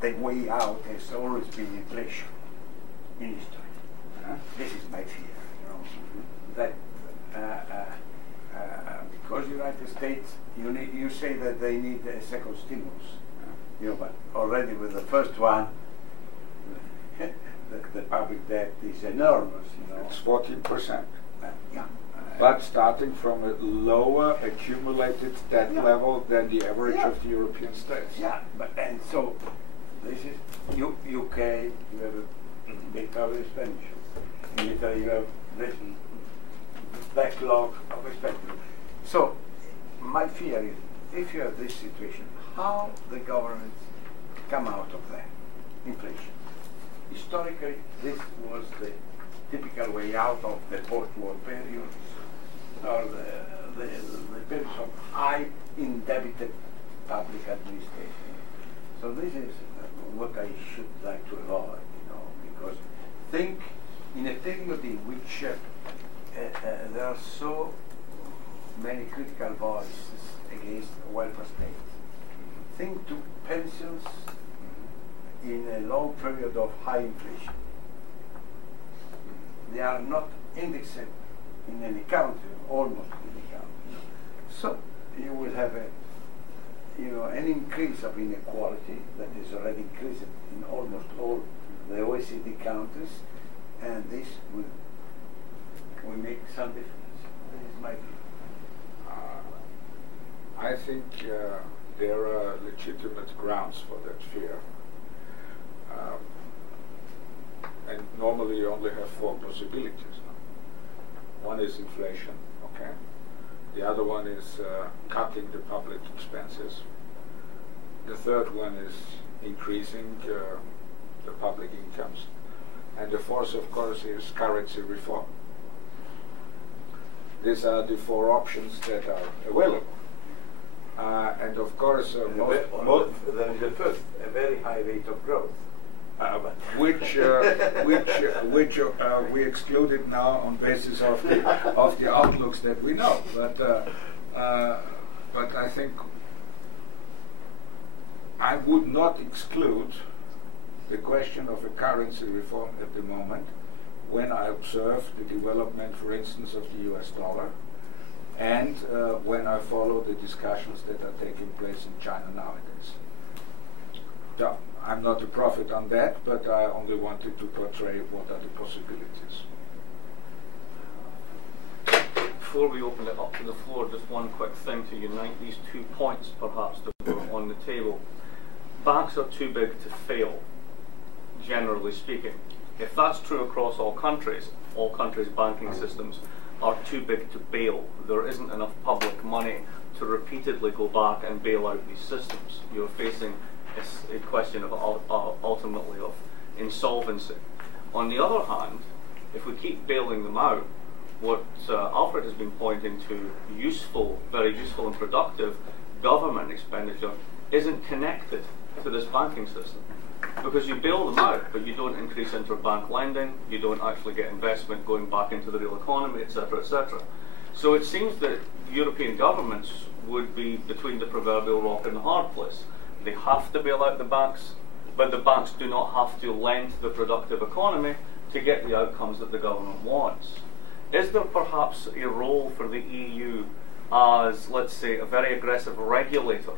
the way out has always been inflation in history. This is my fear, that because the United States, you say that they need a second stimulus, but already with the first one, the public debt is enormous. It's 14%. Yeah. But starting from a lower accumulated debt level than the average of the European states. Yeah, and so this is UK. You have a big public expenditure. In Italy, you have this backlog of expenditure. So my fear is, if you have this situation, how the governments come out of that inflation. Historically, this was the typical way out of the post-war period, or the periods of high indebted public administration. So this is what I should like to avoid, because think in a period in which there are so many critical voices against welfare states. Think to pensions in a long period of high inflation. They are not indexed in any country, almost in any country. So you will have an increase of inequality that is already increasing in almost all the OECD countries, and this will make some difference. This is my view. I think there are legitimate grounds for that fear. And normally you only have four possibilities. One is inflation, okay? The other one is cutting the public expenses. The third one is increasing the public incomes. And the fourth, of course, is currency reform. These are the four options that are available. And of course, there is a first, a very high rate of growth. which we excluded now on basis of the outlooks that we know. But I think I would not exclude the question of a currency reform at the moment, when I observe the development, for instance, of the US dollar, and when I follow the discussions that are taking place in China nowadays. So, I'm not a prophet on that, but I only wanted to portray what are the possibilities. Before we open it up to the floor, just one quick thing to unite these 2 points, perhaps, that were on the table. Banks are too big to fail, generally speaking. If that's true across all countries' banking systems are too big to bail. There isn't enough public money to repeatedly go back and bail out these systems. You're facing a question of ultimately of insolvency. On the other hand, if we keep bailing them out, what Alfred has been pointing to, very useful and productive government expenditure isn't connected to this banking system. Because you bail them out, but you don't increase interbank lending, you don't actually get investment going back into the real economy, etc., etc. So it seems that European governments would be between the proverbial rock and the hard place. They have to bail out the banks, but the banks do not have to lend to the productive economy to get the outcomes that the government wants. Is there perhaps a role for the EU as, let's say, a very aggressive regulator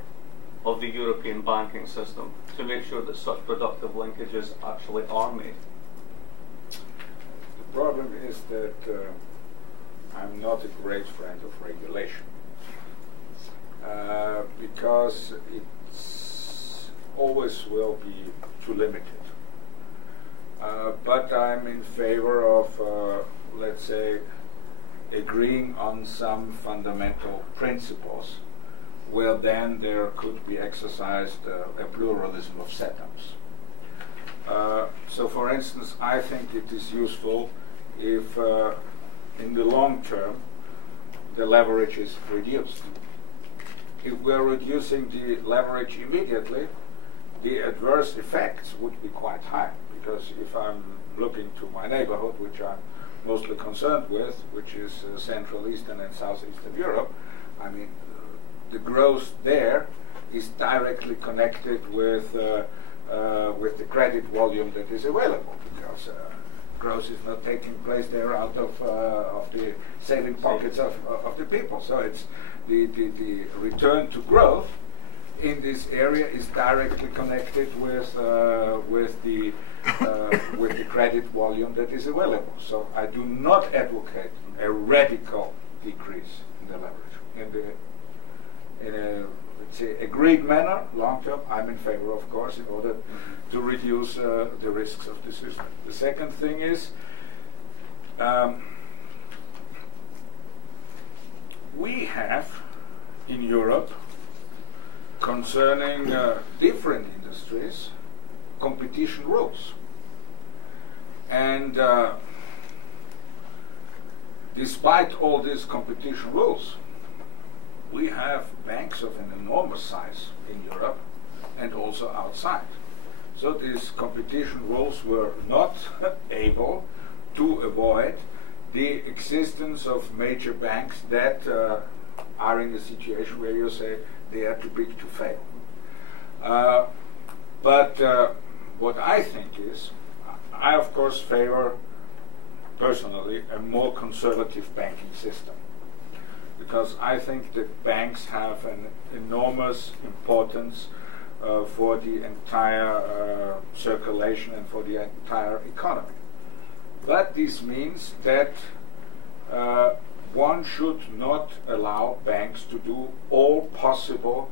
of the European banking system to make sure that such productive linkages actually are made? The problem is that I'm not a great friend of regulation because it always will be too limited. But I'm in favor of, let's say, agreeing on some fundamental principles where then there could be exercised a pluralism of setups. So for instance, I think it is useful if in the long term the leverage is reduced. If we're reducing the leverage immediately, the adverse effects would be quite high, because if I'm looking to my neighborhood, which I'm mostly concerned with, which is Central Eastern and Southeastern Europe, I mean, the growth there is directly connected with the credit volume that is available, because growth is not taking place there out of the saving pockets of the people. So it's the return to growth in this area is directly connected with the credit volume that is available. So I do not advocate a radical decrease in the leverage. In a let's say agreed manner, long term, I'm in favor, of course, in order to reduce the risks of the system. The second thing is we have in Europe, concerning different industries, competition rules. And despite all these competition rules, we have banks of an enormous size in Europe and also outside. So these competition rules were not able to avoid the existence of major banks that are in a situation where you say they are too big to fail. But what I think is, I of course favor personally a more conservative banking system, because I think that banks have an enormous importance for the entire circulation and for the entire economy. But this means that one should not allow banks to do all possible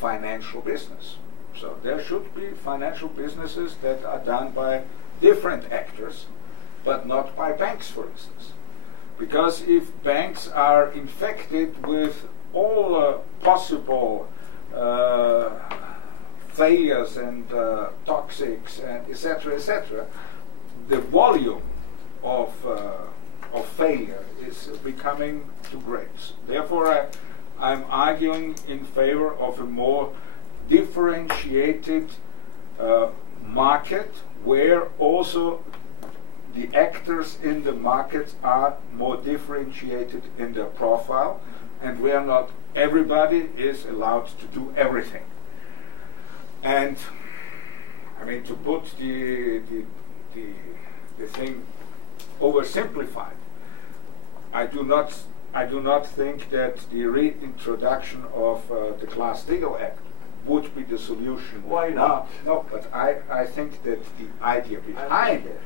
financial business. So there should be financial businesses that are done by different actors, but not by banks, for instance. Because if banks are infected with all possible failures and toxics and etc., the volume of failure is becoming too great. Therefore, I'm arguing in favor of a more differentiated market, where also the actors in the market are more differentiated in their profile, and where not everybody is allowed to do everything. And I mean, to put the thing oversimplified, I do not think that the reintroduction of the Glass-Steagall Act would be the solution. Why not? No, but I think that the idea behind it.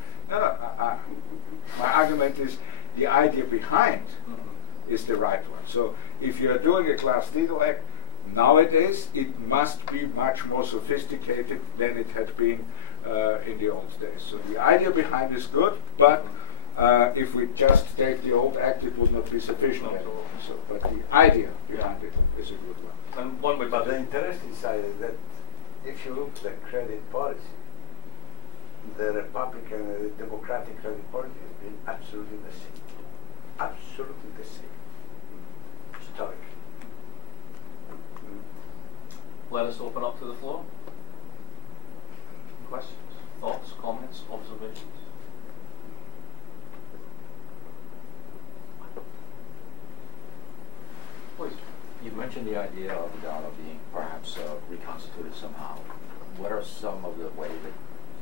My argument is the idea behind is the right one. So if you are doing a Glass-Steagall Act nowadays, it must be much more sophisticated than it had been in the old days. So the idea behind is good, but if we just take the old act, it would not be sufficient. So, but the idea behind it is a good one. And one way But the interesting side is that if you look at the credit policy, the Republican and the Democratic credit policy has been absolutely the same. Absolutely the same. Historically. Let us open up to the floor. Questions? mentioned the idea of the dollar being perhaps reconstituted somehow. What are some of the ways that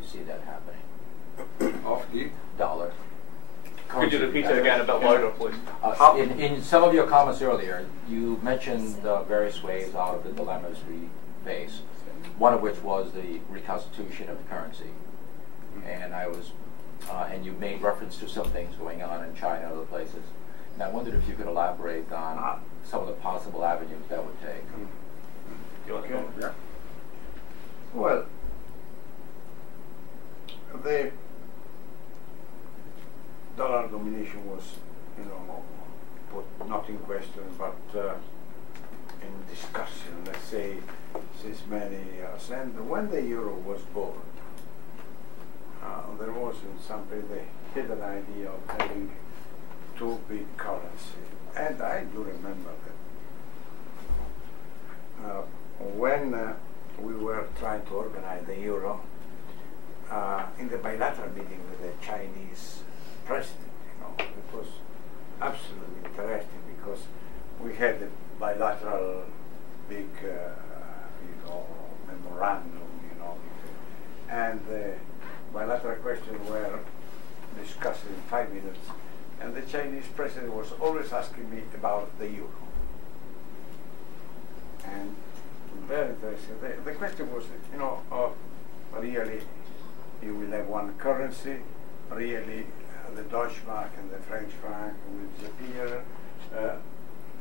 you see that happening? Of the Dollar. Could you repeat it again a bit louder, please? In some of your comments earlier, you mentioned various ways out of the dilemmas we face, one of which was the reconstitution of the currency. And and you made reference to some things going on in China and other places. And I wondered if you could elaborate on some of the possible avenues that would take. Okay. Yeah. Well, the dollar domination was, put not in question, but in discussion, let's say, since many years. And when the euro was born, there was in some way the hidden idea of having two big currencies. And I do remember that when we were trying to organize the euro, in the bilateral meeting with the Chinese president, it was absolutely interesting because we had a bilateral big, memorandum, and the bilateral questions were discussed in 5 minutes, and the Chinese president was always asking me about the euro. And very interesting. The question was, really, you will have one currency, really, the Deutsche Mark and the French franc will disappear.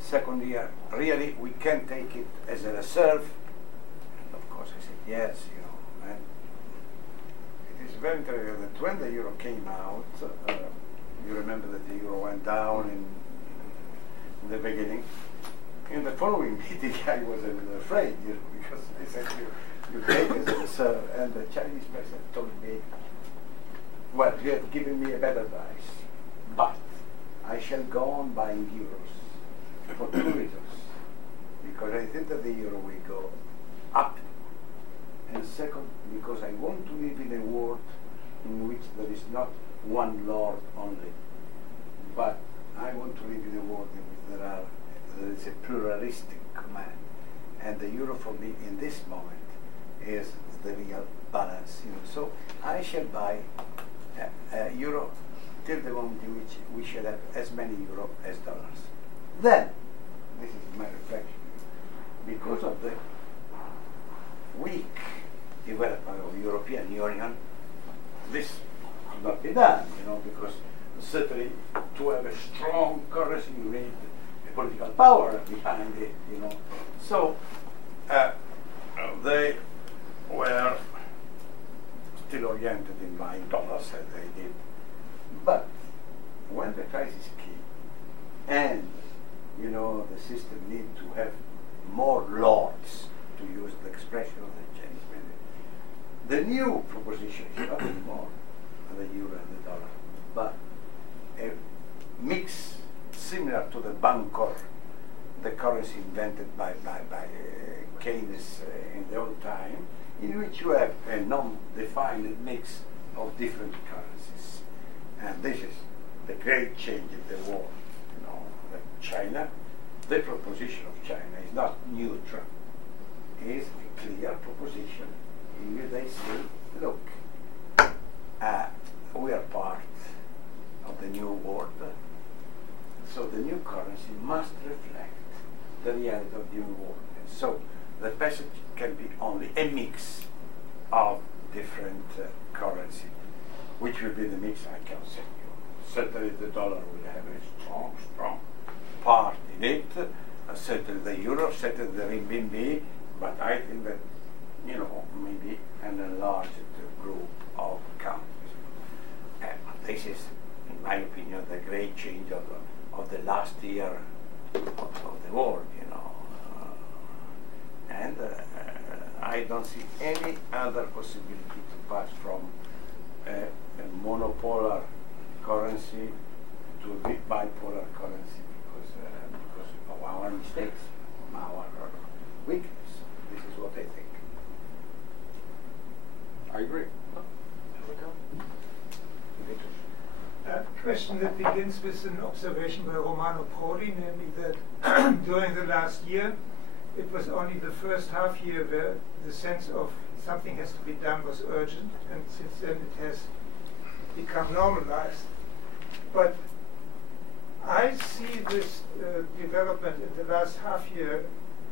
Second year, really, we can take it as a reserve. And of course, I said yes, and it is very interesting that when the euro came out, you remember that the euro went down in the beginning. In the following meeting, I was a little afraid, because I said you take it as a reserve, and the Chinese president told me, well, you have given me a better advice, but I shall go on buying euros for 2 reasons. Because I think that the euro will go up, and second, because I want to live in a world in which there is not one lord only, but I want to live in a world in which there is a pluralistic command, and the euro for me in this moment is the real balance. So I shall buy euro till the moment in which we shall have as many euro as dollars. Then, this is my reflection, because of the weak development of the European Union, this could not be done, because certainly to have a strong currency you need a political power behind it, So they were still oriented in buying dollars, as they did. But when the crisis came, and the system needed to have more lords, to use the expression of the Chinese man, the new proposition is not anymore the euro and the dollar, but a mix similar to the bancor, the currency invented by Keynes in the old time, in which you have a non-defined mix of different currencies. And this is the great change in the world. That China, the proposition of China is not neutral. It is a clear proposition in which they say, look, we are part of the new world, so the new currency must reflect the reality of the new world. And so the passage can be only a mix of different currency, which will be the mix I can say. Certainly the dollar will have a strong part in it, certainly the euro, certainly the renminbi, but I think that, maybe an enlarged group of countries. This is, in my opinion, the great change of the last year of the world, and I don't see any other possibility to pass from a monopolar currency to a big bipolar currency because of our mistakes, our weakness. This is what I think. I agree. A question that begins with an observation by Romano Prodi, namely that during the last year it was only the first half year where the sense of something has to be done was urgent, and since then it has become normalized. But I see this development in the last half year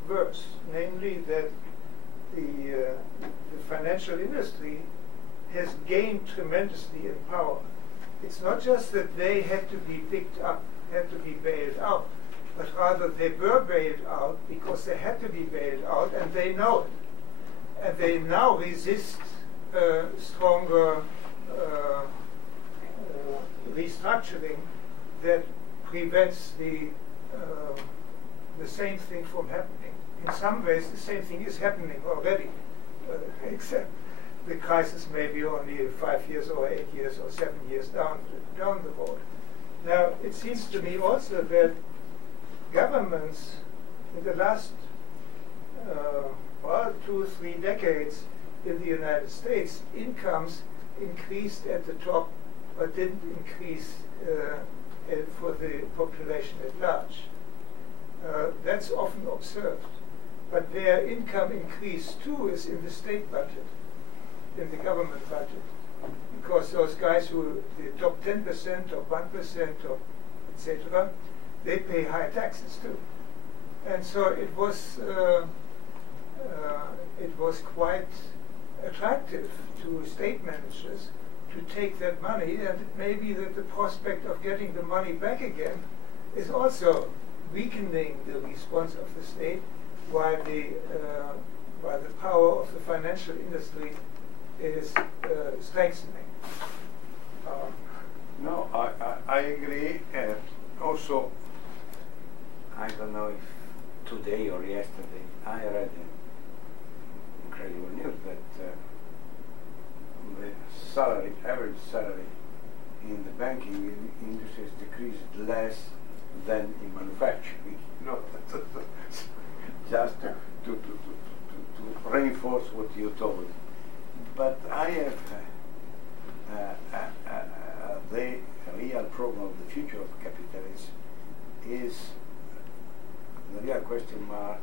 worse, namely that the financial industry has gained tremendously in power. It's not just that they had to be picked up, had to be bailed out, but rather they were bailed out because they had to be bailed out, and they know it. And they now resist stronger restructuring that prevents the same thing from happening. In some ways, the same thing is happening already, except the crisis may be only 5 years or 8 years or 7 years down the road. Now, it seems to me also that governments in the last 2 or 3 decades in the United States, incomes increased at the top but didn't increase for the population at large. That's often observed. But their income increase too is in the state budget, in the government budget. Because those guys who, the top 10% or 1% or etc., they pay high taxes too. And so it was quite attractive to state managers to take that money, and it may be that the prospect of getting the money back again is also weakening the response of the state, while the power of the financial industry is strengthening. No, I agree. Also, I don't know if today or yesterday I read incredible news that the average salary in the banking industry has decreased less than in manufacturing. You know, just to reinforce what you told. But I have the real problem of the future of capitalism is the real question mark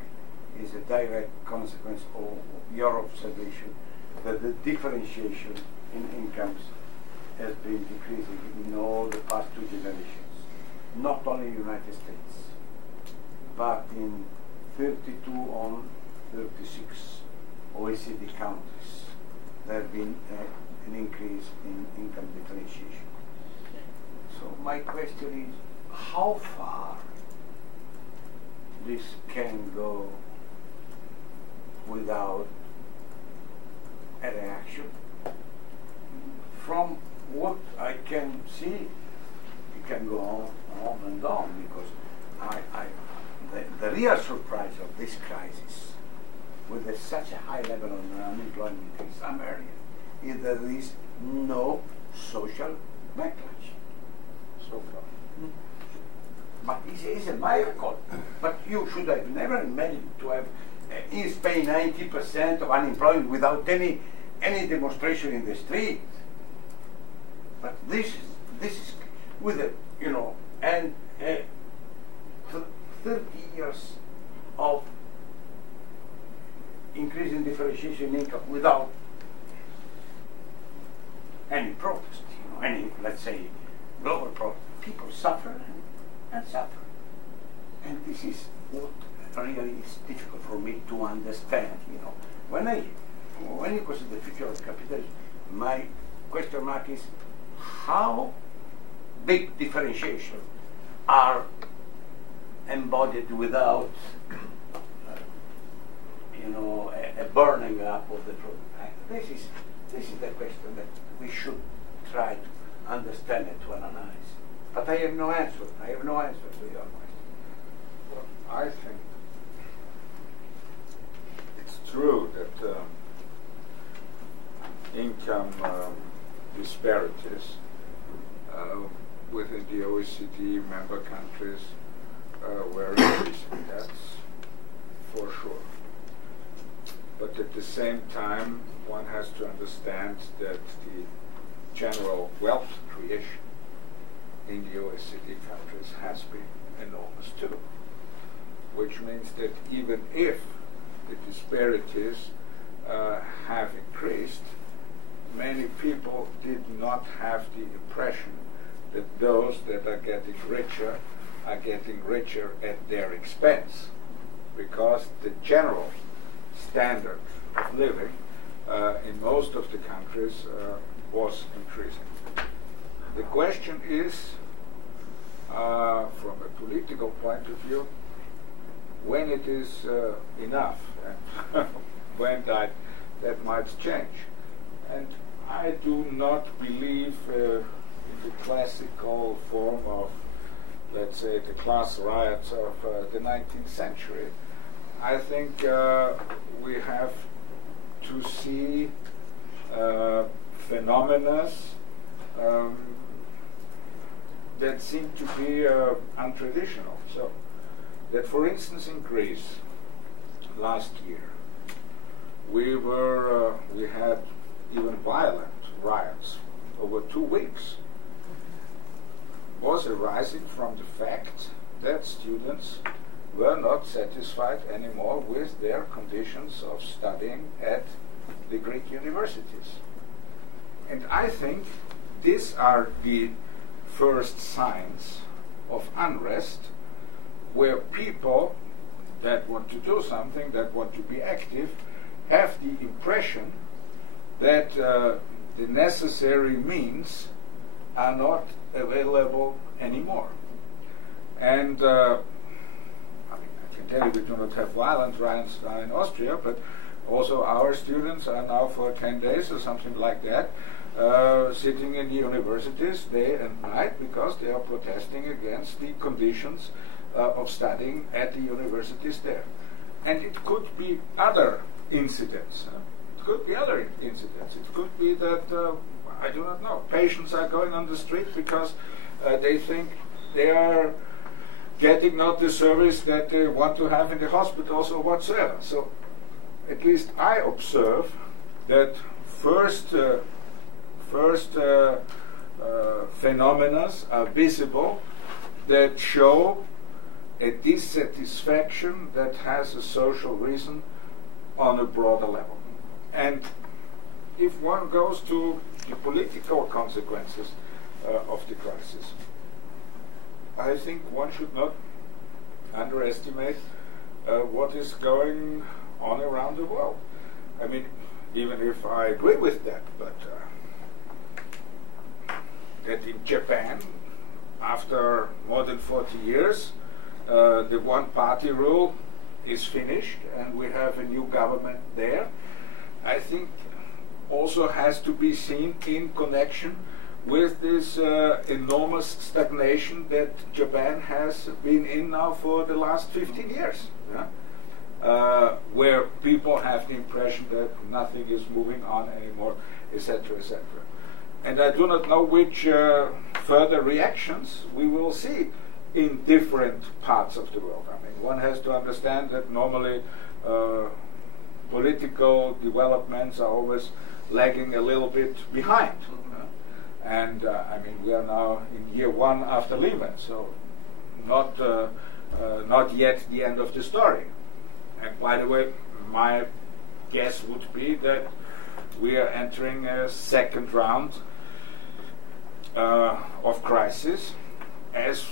is a direct consequence of your observation that the differentiation in incomes has been decreasing in all the past 2 generations, not only in the United States, but in 32 on 36 OECD countries. There has been an increase in income differentiation. So my question is, how far this can go without a reaction? From what I can see, it can go on and on, because the real surprise of this crisis, with such a high level of unemployment in some areas, is that there is no social backlash so far. But it is a miracle. But you should have never imagined to have in Spain 90% of unemployment without any demonstration in the street. But this is with a, you know, and 30 years of increasing differentiation in income without any protest, you know, any, let's say, global protest. People suffer and suffer. And this is what really is difficult for me to understand, you know. When you consider the future of capitalism, my question mark is how big differentiation are embodied without you know, a burning up of the product. This is the question that we should try to understand and to analyze. But I have no answer. I have no answer to your question. Well, I think it's true that income disparities within the OECD member countries were increasing. That's for sure. But at the same time, one has to understand that the general wealth creation in the OECD countries has been enormous too. which means that even if the disparities have increased, many people did not have the impression that those that are getting richer at their expense, because the general standard of living in most of the countries was increasing. The question is, from a political point of view, when it is enough and when that might change. And I do not believe in the classical form of, let's say, the class riots of the 19th century. I think we have to see phenomena that seem to be untraditional. So that, for instance, in Greece last year, we had even violent riots over 2 weeks, was arising from the fact that students were not satisfied anymore with their conditions of studying at the Greek universities. And I think these are the first signs of unrest, where people that want to do something, that want to be active, have the impression that the necessary means are not available anymore. And I can tell you we do not have violent riots now in Austria, but also our students are now for 10 days or something like that sitting in the universities day and night because they are protesting against the conditions of studying at the universities there. And it could be other incidents. It could be other incidents. It could be that, I do not know, patients are going on the street because they think they are getting not the service that they want to have in the hospitals or whatsoever. So at least I observe that first phenomena are visible that show a dissatisfaction that has a social reason on a broader level. And if one goes to the political consequences of the crisis, I think one should not underestimate what is going on around the world. I mean, even if I agree with that, but that in Japan, after more than 40 years, the one-party rule is finished and we have a new government there, I think also has to be seen in connection with this enormous stagnation that Japan has been in now for the last 15 years, where people have the impression that nothing is moving on anymore, etc., etc. And I do not know which further reactions we will see in different parts of the world. I mean, one has to understand that normally political developments are always lagging a little bit behind. And I mean, we are now in year 1 after Lehman, so not yet the end of the story. And by the way, my guess would be that we are entering a second round of crisis. As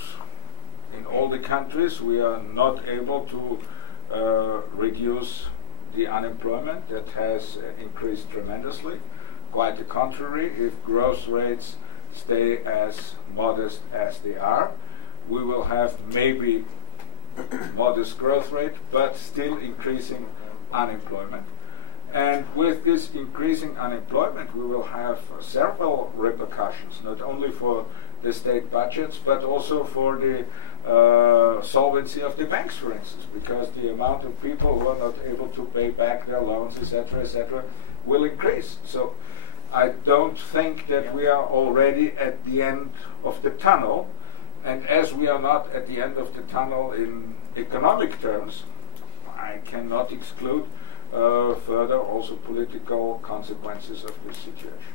in all the countries, we are not able to reduce the unemployment that has increased tremendously. Quite the contrary, if growth rates stay as modest as they are, we will have maybe modest growth rate, but still increasing unemployment. And with this increasing unemployment, we will have several repercussions, not only for the state budgets, but also for the solvency of the banks, for instance, because the amount of people who are not able to pay back their loans, etc., will increase. So I don't think that we are already at the end of the tunnel, and as we are not at the end of the tunnel in economic terms, I cannot exclude further also political consequences of this situation.